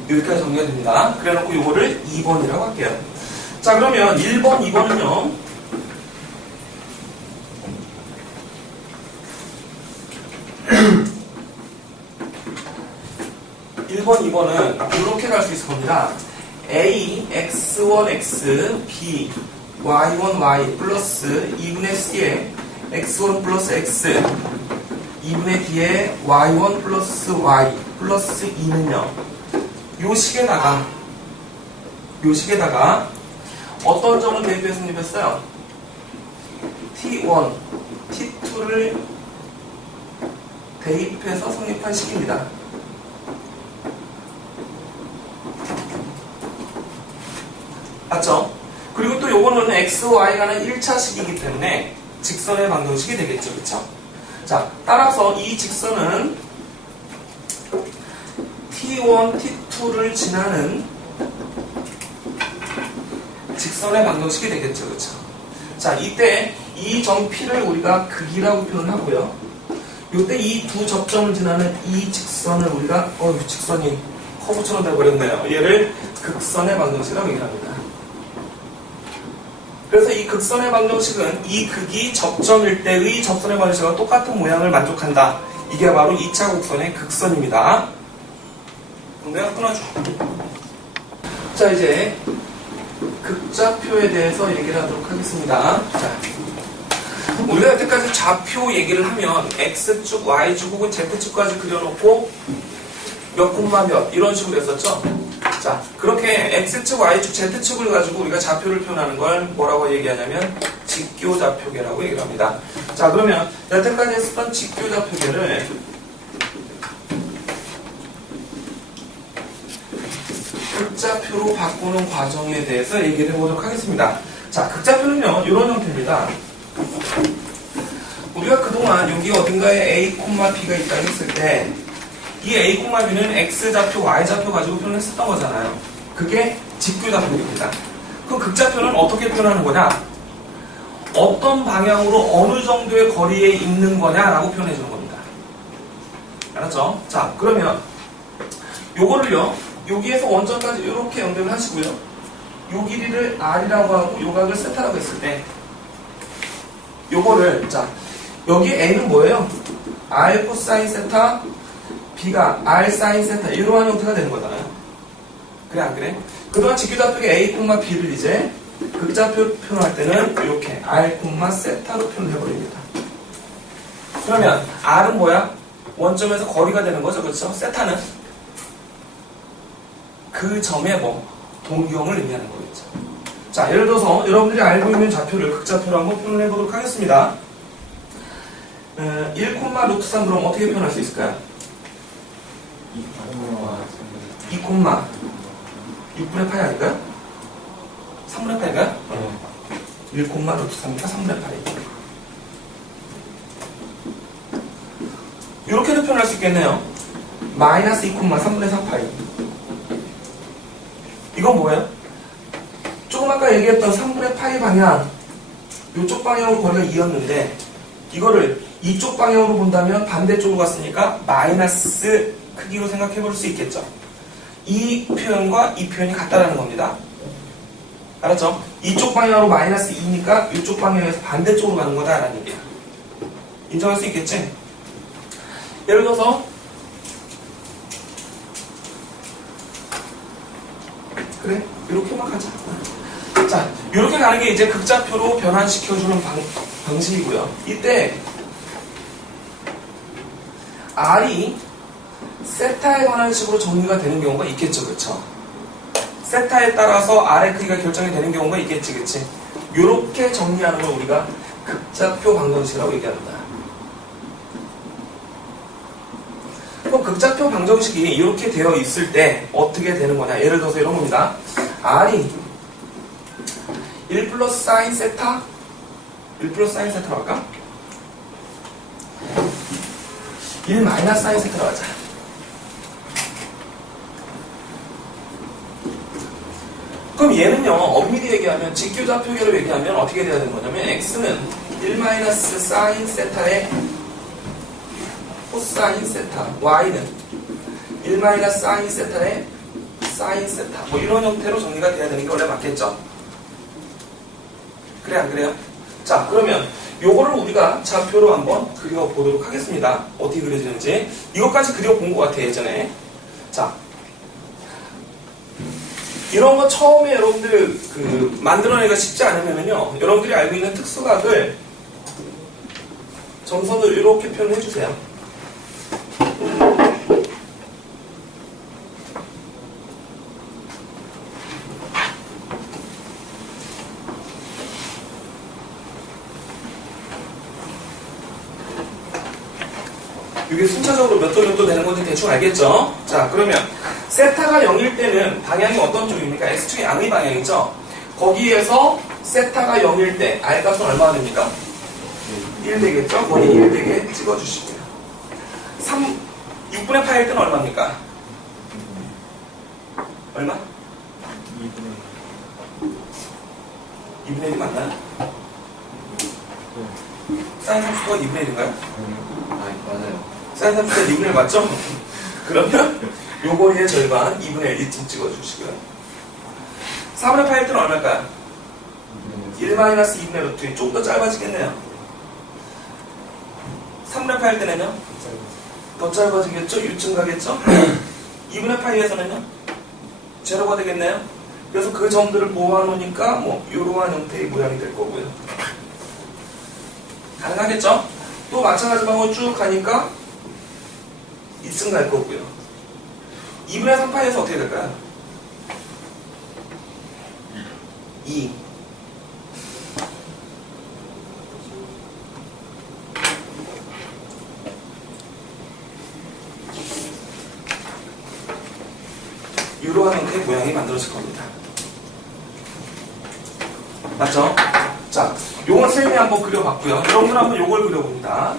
여기까지 정리가 됩니다. 그래 놓고 요거를 2번이라고 할게요. 자, 그러면 1번, 2번은요. (1번) 2번은 이렇게 갈 수 있을 겁니다. A, x1, x, b, y1, y 플러스 2분의 c의 x1 플러스 x 2분의 d의 y1 플러스 y 플러스 2는요. 요 식에다가 어떤 점을 대입해서 성립했어요? T1, T2를 대입해서 성립한 식입니다. 맞죠? 그리고 또 요거는 X, Y가는 1차식이기 때문에 직선의 방정식이 되겠죠. 그쵸? 자, 따라서 이 직선은 T1, T2를 지나는 직선의 방정식이 되겠죠. 그쵸? 자, 이때 이 점 P를 우리가 극이라고 표현하고요. 이때 이 두 접점을 지나는 이 직선을 우리가 직선이 커브처럼 돼버렸네요. 얘를 극선의 방정식이라고 얘기합니다. 그래서 이 극선의 방정식은 이 극이 접점일 때의 접선의 방정식과 똑같은 모양을 만족한다. 이게 바로 2차 곡선의 극선입니다. 내가 끊어줘. 자, 이제 극좌표에 대해서 얘기를 하도록 하겠습니다. 자, 우리가 여태까지 좌표 얘기를 하면 X축, Y축 혹은 Z축까지 그려놓고 몇 콤마 몇 이런 식으로 했었죠. 자, 그렇게 X축, Y축, Z축을 가지고 우리가 좌표를 표현하는 걸 뭐라고 얘기하냐면 직교좌표계라고 얘기를 합니다. 자, 그러면 여태까지 했었던 직교좌표계를 극좌표로 바꾸는 과정에 대해서 얘기를 해보도록 하겠습니다. 자, 극좌표는요, 이런 형태입니다. 우리가 그동안 여기 어딘가에 A, B가 있다고 했을 때, 이 A, B는 X좌표, Y좌표 가지고 표현했었던 거잖아요. 그게 직교좌표입니다. 그럼 극좌표는 어떻게 표현하는 거냐? 어떤 방향으로 어느 정도의 거리에 있는 거냐라고 표현해 주는 겁니다. 알았죠? 자, 그러면 요거를요, 여기에서 원점까지 이렇게 연결을 하시고요. 요 길이를 R이라고 하고 요 각을 세타라고 했을 때 요거를, 자, 여기 A는 뭐예요? R 코사인 세타, B가 R 사인 세타, 이러한 형태가 되는 거잖아요. 그래 안 그래? 그동안 직교좌표의 A, B를 이제 극좌표 표현할 때는 이렇게 R, 세타로 표현해버립니다. 그러면 R은 뭐야? 원점에서 거리가 되는 거죠, 그렇죠? 세타는 그 점의 동경을 의미하는 거겠죠. 자, 예를 들어서 여러분들이 알고 있는 좌표를 극좌표로 한번 표현해 보도록 하겠습니다. 1, 루트 3 그럼 어떻게 표현할 수 있을까요? 2, 6분의 8이 아닐까요? 3분의 8인가요? 1, 루트 3이니까 3분의 8이. 이렇게도 표현할 수 있겠네요. 마이너스 2, 3분의 3 파이. 이건 뭐예요? 조금 아까 얘기했던 3분의 파이 방향, 이쪽 방향으로 거리가 2였는데 이거를 이쪽 방향으로 본다면 반대쪽으로 갔으니까 마이너스 크기로 생각해 볼 수 있겠죠. 이 표현과 이 표현이 같다라는 겁니다. 알았죠? 이쪽 방향으로 마이너스 2니까 이쪽 방향에서 반대쪽으로 가는 거다라는 얘기야. 인정할 수 있겠지? 예를 들어서 그래, 이렇게만 가자. 자, 이렇게 가는 게 이제 극좌표로 변환시켜주는 방식이고요. 이때 R이 세타에 관한 식으로 정리가 되는 경우가 있겠죠, 그렇죠? 세타에 따라서 R의 크기가 결정이 되는 경우가 있겠지, 그렇지? 이렇게 정리하는 걸 우리가 극좌표 방정식이라고 얘기합니다. 그럼 극좌표 방정식이 이렇게 되어 있을 때 어떻게 되는 거냐? 예를 들어서 이런 겁니다. R이 1 플러스 사인 세타? 1 플러스 사인 세타로 할까? 1 마이너스 사인 세타로 하자. 그럼 얘는요, 엄밀히 얘기하면, 직교좌표계로 얘기하면 어떻게 돼야 되는 거냐면, x는 1 마이너스 사인 세타의 코사인 세타, y는 1 마이너스 사인 세타의 사인 세타, 뭐 이런 형태로 정리가 돼야 되는 게 원래 맞겠죠? 그래, 안 그래요? 자, 그러면 요거를 우리가 좌표로 한번 그려보도록 하겠습니다. 어떻게 그려지는지. 이것까지 그려본 것 같아요, 예전에. 자, 이런 거 처음에 여러분들 만들어내기가 쉽지 않으면요, 여러분들이 알고 있는 특수각을 점선을 이렇게 표현해 주세요. 이게 순차적으로 몇 도 몇 도 되는 건지 대충 알겠죠? 자, 그러면 세타가 0일 때는 방향이 어떤 쪽입니까? X축의 양의 방향이죠? 거기에서 세타가 0일 때 R 값은 얼마나 됩니까? 1 되겠죠? 거기 1 되게 찍어주시고요. 6분의 8일 때는 얼마입니까? 얼마? 2분의 1이 맞나요? 사인 30도가 2분의 1인가요? 맞아요. 사인 30도가 2분의 1 맞죠? 그러면 요거의 절반 2분의 1쯤 찍어주시고요. 4분의 8일 때는 얼마일까요? 1 마이너스 2분의 루트 좀 더 짧아지겠네요. 3분의 8일 때는요? 더 짧아지겠죠? 1쯤 가겠죠? 2분의 8에서는요? 제로가 되겠네요? 그래서 그 점들을 모아놓으니까 뭐 이러한 형태의 모양이 될 거고요. 가능하겠죠? 또 마찬가지 방법 쭉 가니까 이쯤 갈 거고요. 2분의 3파이에서 어떻게 될까요? 2. 이러한 형태의 모양이 만들어질 겁니다. 맞죠? 자, 요건 쌤이 한번 그려봤고요. 여러분들 한번 요걸 그려봅니다.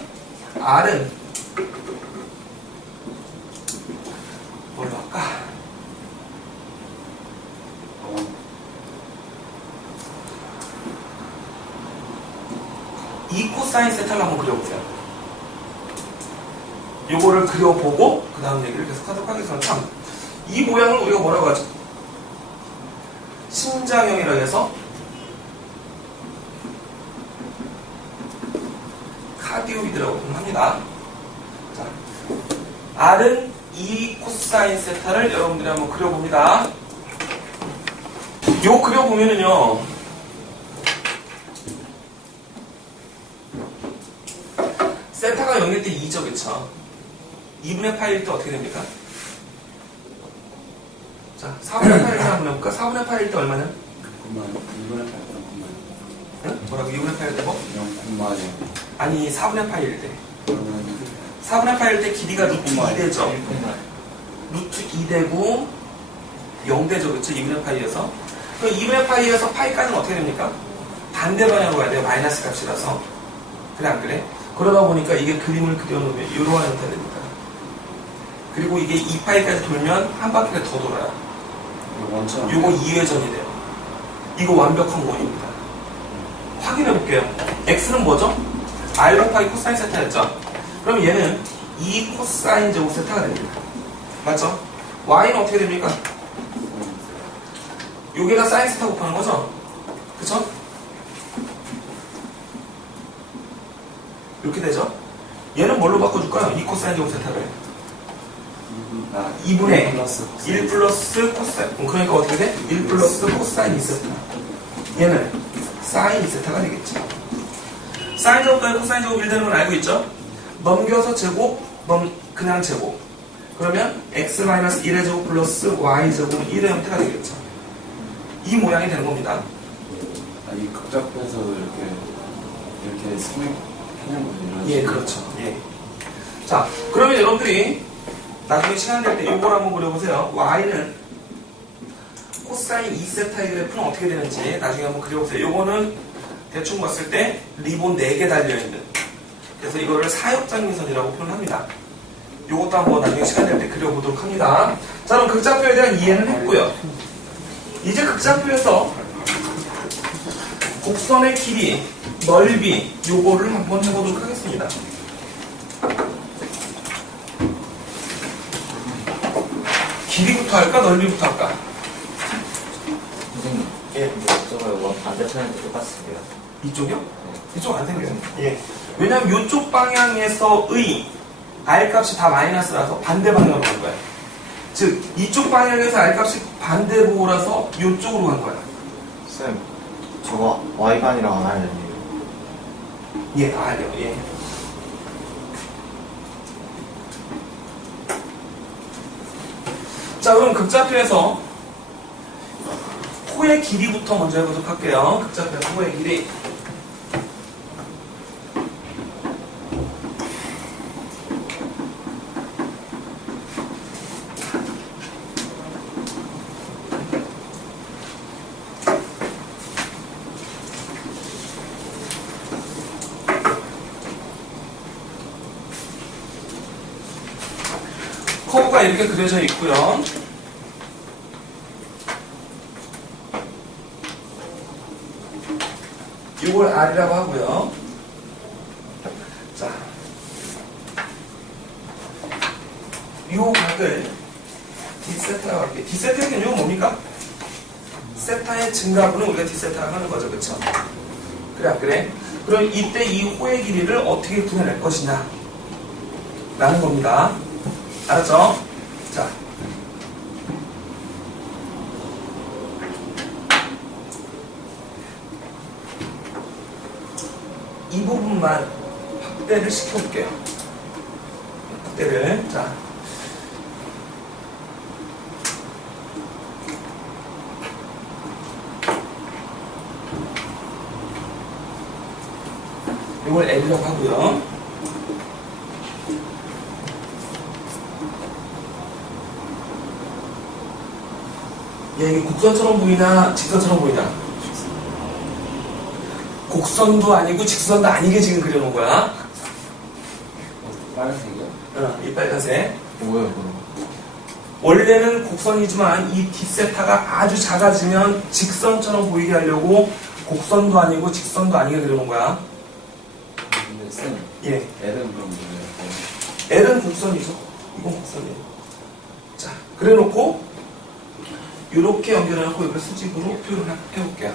R은 뭘로 할까? 이 코사인 세타를 한번 그려보세요. 요거를 그려보고 그 다음 얘기를 계속하도록 하겠습니다. 참, 이 모양을 우리가 뭐라고 하죠? 신장형이라고 해서 카디오이드라고 합니다. 자, R은 이 코사인 세타를 여러분들이 한번 그려봅니다. 요 그려보면은요, 세타가 0일 때 2죠, 그쵸? 2분의 파일 때 어떻게 됩니까? 자, 4분의 8일 때 한번 해볼까? 4분의 8일 때 얼마냐? 2분의 8은 응? 뭐라고? 2분의 8일 때 뭐? 0,0. 아니, 4분의 8일 때. 그러면 4분의 8일 때 길이가 루트 2대죠. 1분만. 루트 2대고 0대죠. 그쵸? 2분의 파이에서. 그럼 2분의 파이에서 파이까지는 어떻게 됩니까? 반대 방향으로 가야 돼요. 마이너스 값이라서. 그래, 안 그래? 그러다 보니까 이게 그림을 그려놓으면 이러한 형태가 됩니다. 그리고 이게 2파이까지 돌면 한 바퀴가 더 돌아요. 원점. 요거 2회전이 돼요. 이거 완벽한 원입니다. 확인해 볼게요. x는 뭐죠? r 곱하기 코사인 세타였죠? 그럼 얘는 2 코사인 제곱 세타가 됩니다. 맞죠? y는 어떻게 됩니까? 요게가 사인 세타 곱하는 거죠? 그쵸? 이렇게 되죠? 얘는 뭘로 바꿔줄까요? 2 코사인 제곱 세타를 2분의 1 플러스 코사인. 그러니까 어떻게 돼? 1 플러스 코사인 2세타. 얘는 사인 2세타가 되겠죠. 사인 제곱 더하기 코사인 제곱 1 되는 건 알고 있죠? 넘겨서 제곱, 그냥 제곱. 그러면 x-1의 제곱 플러스 y 제곱 1의 형태가 되겠죠. 이 모양이 되는 겁니다. 이 극작표에서 이렇게 생각하는 거죠. 예, 그렇죠. 예. 자, 그러면 여러분들이 나중에 시간 될 때 이걸 한번 그려보세요. y는 코사인 2세타의 그래프는 어떻게 되는지 나중에 한번 그려보세요. 이거는 대충 봤을 때 리본 4개 달려있는, 그래서 이거를 사역장미선이라고 표현합니다. 이것도 한번 나중에 시간 될 때 그려보도록 합니다. 자, 그럼 극장표에 대한 이해는 했고요. 이제 극장표에서 곡선의 길이, 넓이 요거를 한번 해보도록 하겠습니다. 길이부터 할까? 넓이부터 할까? 선생님. 예. 저거 반대편에 똑같은데요. 이쪽이요? 이쪽 안 생겨요. 예. 왜냐면 이쪽 방향에서의 R 값이 다 마이너스라서 반대 방향으로 간 거야. 즉, 이쪽 방향에서 R 값이 반대로라서 이쪽으로 간 거야. 쌤, 저거 Y반이랑 안 하려니. 예, 알요. 예. 자, 그럼 극좌표에서 호의 길이부터 먼저 해보도록 할게요. 극좌표에서 호의 길이. 커브가 이렇게 그려져 있고요. 이걸 R이라고 하고요. 자, 요 각을 D세타라고 할게요. D세타의 개념은 뭡니까? 세타의 증가분을 우리가 D세타라고 하는 거죠. 그쵸? 그래, 안 그래? 그럼 이때 이 호의 길이를 어떻게 구해낼 것이냐? 라는 겁니다. 알았죠? 자. 이 부분만 확대를 시켜볼게요. 확대를. 자. 이걸 L이라고 하고요. 얘 이게 곡선처럼 보이나 직선처럼 보이나? 곡선도 아니고 직선도 아니게 지금 그려놓은 거야. 빨간색이요? 이 빨간색. 뭐예요, 그럼? 원래는 곡선이지만 이 D세타가 아주 작아지면 직선처럼 보이게 하려고 곡선도 아니고 직선도 아니게 그려놓은 거야. 근데 쌤, 예. L은 그럼 뭐예요? L은 곡선이죠. 이건 곡선이에요. 자, 그래놓고 이렇게 연결해놓고 이걸 수직으로 표현을 해볼게요.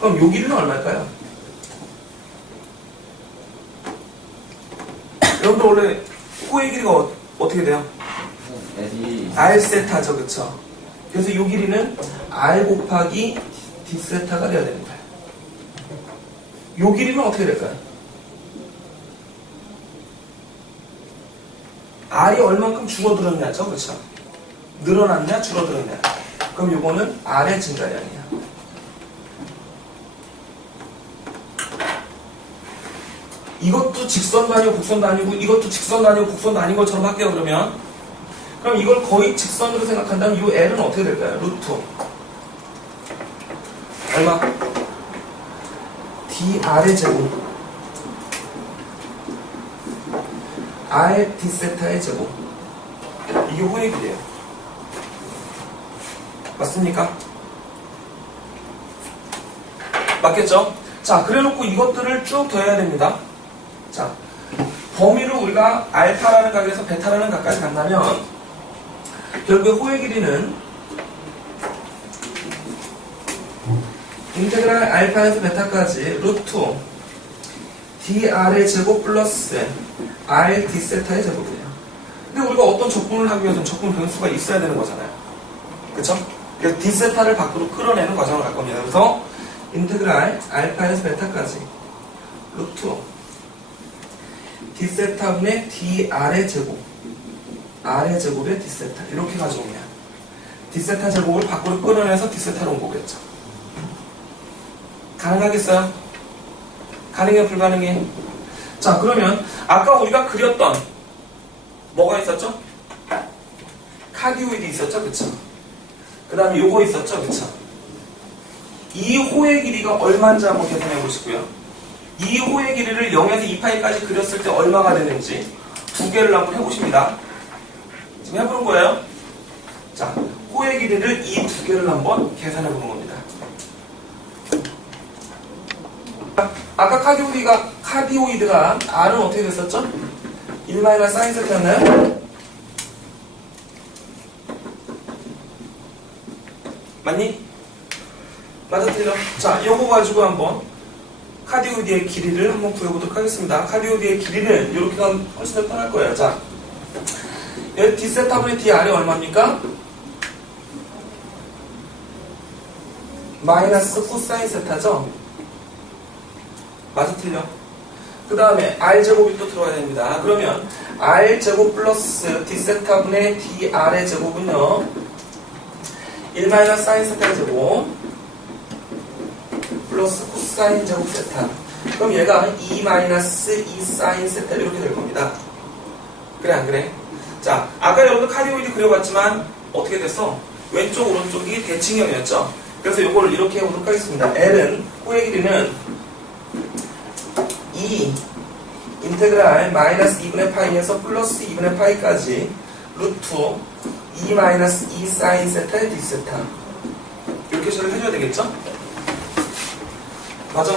그럼 요 길이는 얼마일까요? 여러분들 원래 호의 길이가 어떻게 돼요? L이 R 세타죠, 그쵸? 그래서 요 길이는 R 곱하기 D 세타가 돼야 됩니다. 요 길이는 어떻게 될까요? R이 얼만큼 줄어들었냐죠, 그쵸? 늘어났냐, 줄어들었냐? 그럼 요거는 R의 증가량이야. 이것도 직선도 아니고 곡선도 아니고 이것도 직선도 아니고 곡선도 아닌 것처럼 할게요. 그럼 이걸 거의 직선으로 생각한다면 이 L은 어떻게 될까요? 루트 얼마? DR의 제곱 R D세타의 제곱 이게 호의 길이에요. 맞습니까? 맞겠죠? 자, 그래놓고 이것들을 쭉 더해야 됩니다. 자, 범위를 우리가 알파라는 각에서 베타라는 각까지 간다면 결국에 호의 길이는 인테그랄 알파에서 베타까지 루트 dr의 제곱 플러스 r d세타의 제곱이에요. 근데 우리가 어떤 적분을 하기 위해서는 적분 변수가 있어야 되는 거잖아요. 그쵸? 그래서 d세타를 밖으로 끌어내는 과정을 갈 겁니다. 그래서 인테그랄 알파에서 베타까지 루트 d세타분의 dr의 제곱 r의 제곱의 d세타 이렇게 가져오면 d세타 제곱을 밖으로 끌어내서 d세타로 온 거겠죠. 가능하겠어요? 가능해 불가능해? 자, 그러면 아까 우리가 그렸던 뭐가 있었죠? 카디오이드 있었죠? 그쵸? 그 다음에 요거 있었죠? 그쵸? 이 호의 길이가 얼마인지 한번 계산해 보시고요. 이 호의 길이를 0에서 2파이까지 그렸을 때 얼마가 되는지 두 개를 한번 해보십니다. 지금 해보는 거예요. 자, 호의 길이를 이 두 개를 한번 계산해 보는 겁니다. 아까 카디오이드가 R은 어떻게 됐었죠? 1-sin 세타였나요? 맞니? 맞아, 틀려. 자, 요거 가지고 한번 카디오이드의 길이를 한번 구해보도록 하겠습니다. 카디오이드의 길이는 이렇게 가면 훨씬 더 편할 거예요. 자, 여기 D세타분의 DR이 얼마입니까? 마이너스 코사인 세타죠? 맞아, 틀려. 그 다음에 R제곱이 또 들어가야 됩니다. 그러면 R제곱 플러스 D세타분의 DR의 제곱은요 1-sin 세타의 제곱 플러스 코사인 제곱 세타. 그럼 얘가 2-2sin 세타 이렇게 될 겁니다. 그래 안 그래? 자, 아까 여러분들 카디오이드 그려봤지만 어떻게 됐어? 왼쪽 오른쪽이 대칭형이었죠? 그래서 이걸 이렇게 해보도록 하겠습니다. L은 호의 길이는 2 인테그랄 마이너스 2분의 파이에서 플러스 2분의 파이까지 루트 2-2sin 세타의 d세타 이렇게 처리를 해줘야 되겠죠? 맞아.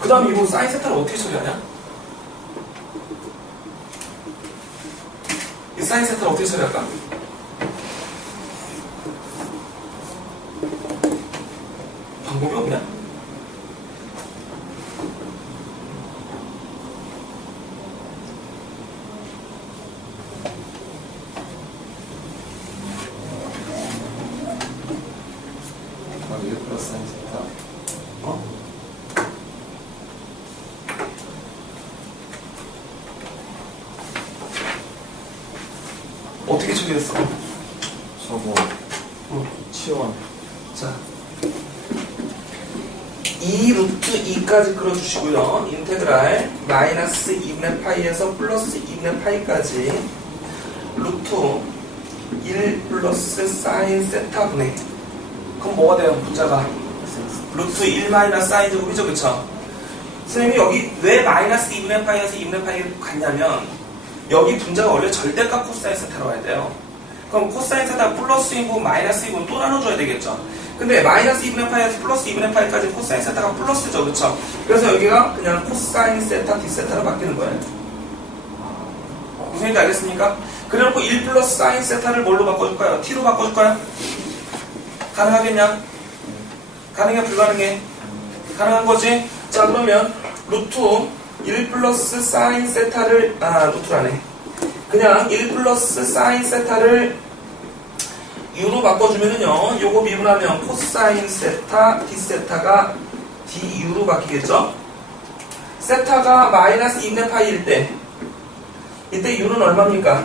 그 다음 이거 sin 세타를 어떻게 처리하냐? 이 sin 세타를 어떻게 처리할까? 방법이 없냐? 어떻게 됐어? 저거 치원. 자, 2 루트 2까지 끌어주시고요. 인테그랄 마이너스 2분의 파이에서 플러스 2분의 파이까지 루트 1 플러스 사인 세타분의, 그럼 뭐가 돼요? 분자가 루트 1 마이너스 사인 제곱이죠, 그쵸? 선생님이 여기 왜 마이너스 2분의 파이에서 2분의 파이를 갔냐면 여기 분자가 원래 절대값 코사인 세타로 와야 돼요. 그럼 코사인 세타 플러스 2고 마이너스 2고 또 나눠줘야 되겠죠. 근데 마이너스 2분의 파이에서 플러스 2분의 파이까지 코사인 세타가 플러스죠, 그쵸? 그래서 여기가 그냥 코사인 세타 디세타로 바뀌는 거예요. 무슨 얘기인지 알겠습니까? 그래놓고 1 플러스 사인 세타를 뭘로 바꿔줄까요? t로 바꿔줄까요? 가능하겠냐? 가능해, 불가능해? 가능한 거지? 자, 그러면 루트 1 플러스 사인 세타를, 루트라네. 그냥 1 플러스 사인 세타를 u로 바꿔주면은요, 요거 미분하면 코사인 세타, d세타가 du로 바뀌겠죠? 세타가 마이너스 2분의 파이일 때, 이때 u는 얼마입니까?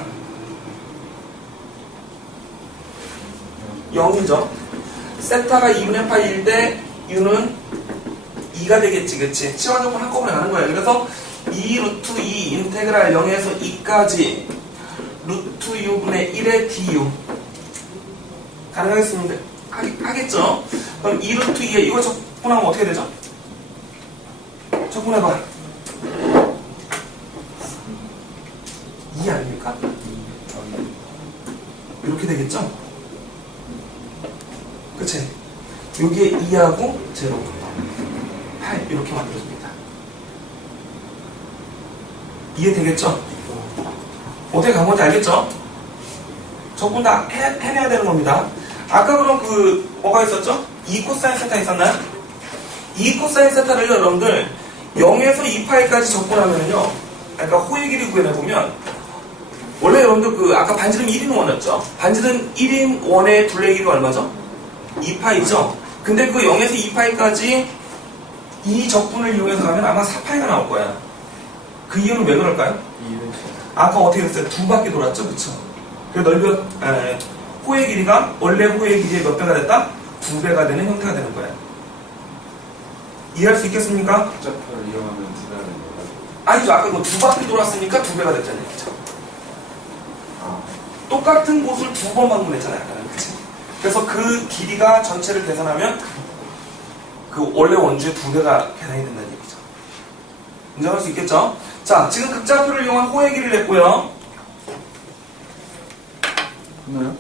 0이죠. 세타가 2분의 파이일 때 u는 2가 되겠지, 그치? 치환적분 한꺼번에 가는 거예요. 그래서 2 루트 2 인테그랄 0에서 2까지 루트 u분의 1의 du 가능하겠습니다. 하겠죠? 그럼 2 루트 2에 이거 적분하면 어떻게 되죠? 적분해봐. 2 아닙니까? 이렇게 되겠죠? 그치? 여기에 2하고 0 8 이렇게 만들어줍니다. 이해되겠죠? 어떻게 간 건지 알겠죠? 적분 다 해내야 되는 겁니다. 아까 그럼 뭐가 있었죠? 2 코사인 세타 있었나요? 2 코사인 세타를 여러분들 0에서 2파이까지 적분하면요, 그러니까 호의 길이 구해내보면 원래 여러분들 아까 반지름 1인 원이었죠? 반지름 1인 원의 둘레 길이가 얼마죠? 2파이죠? 근데 0에서 2파이까지 이 적분을 이용해서 가면 아마 4파이가 나올 거야. 그 이유는 왜 그럴까요? 아까 어떻게 됐어요? 두 바퀴 돌았죠? 그쵸? 그래서 호의 길이가 원래 호의 길이의 몇 배가 됐다? 2배가 되는 형태가 되는 거야. 이해할 수 있겠습니까? 복잡표를 이용하면 2배가 되는 거예요? 아니죠. 아까 두 바퀴 돌았으니까 2배가 됐잖아요. 그쵸? 똑같은 곳을 2번 방문했잖아요. 아까는. 그치? 그래서 그 길이가 전체를 계산하면 원래 원주의 2배가 계산이 된다는 얘기죠. 인정할 수 있겠죠? 자, 지금 극좌표를 이용한 호의 길이를 했고요. 끝나요?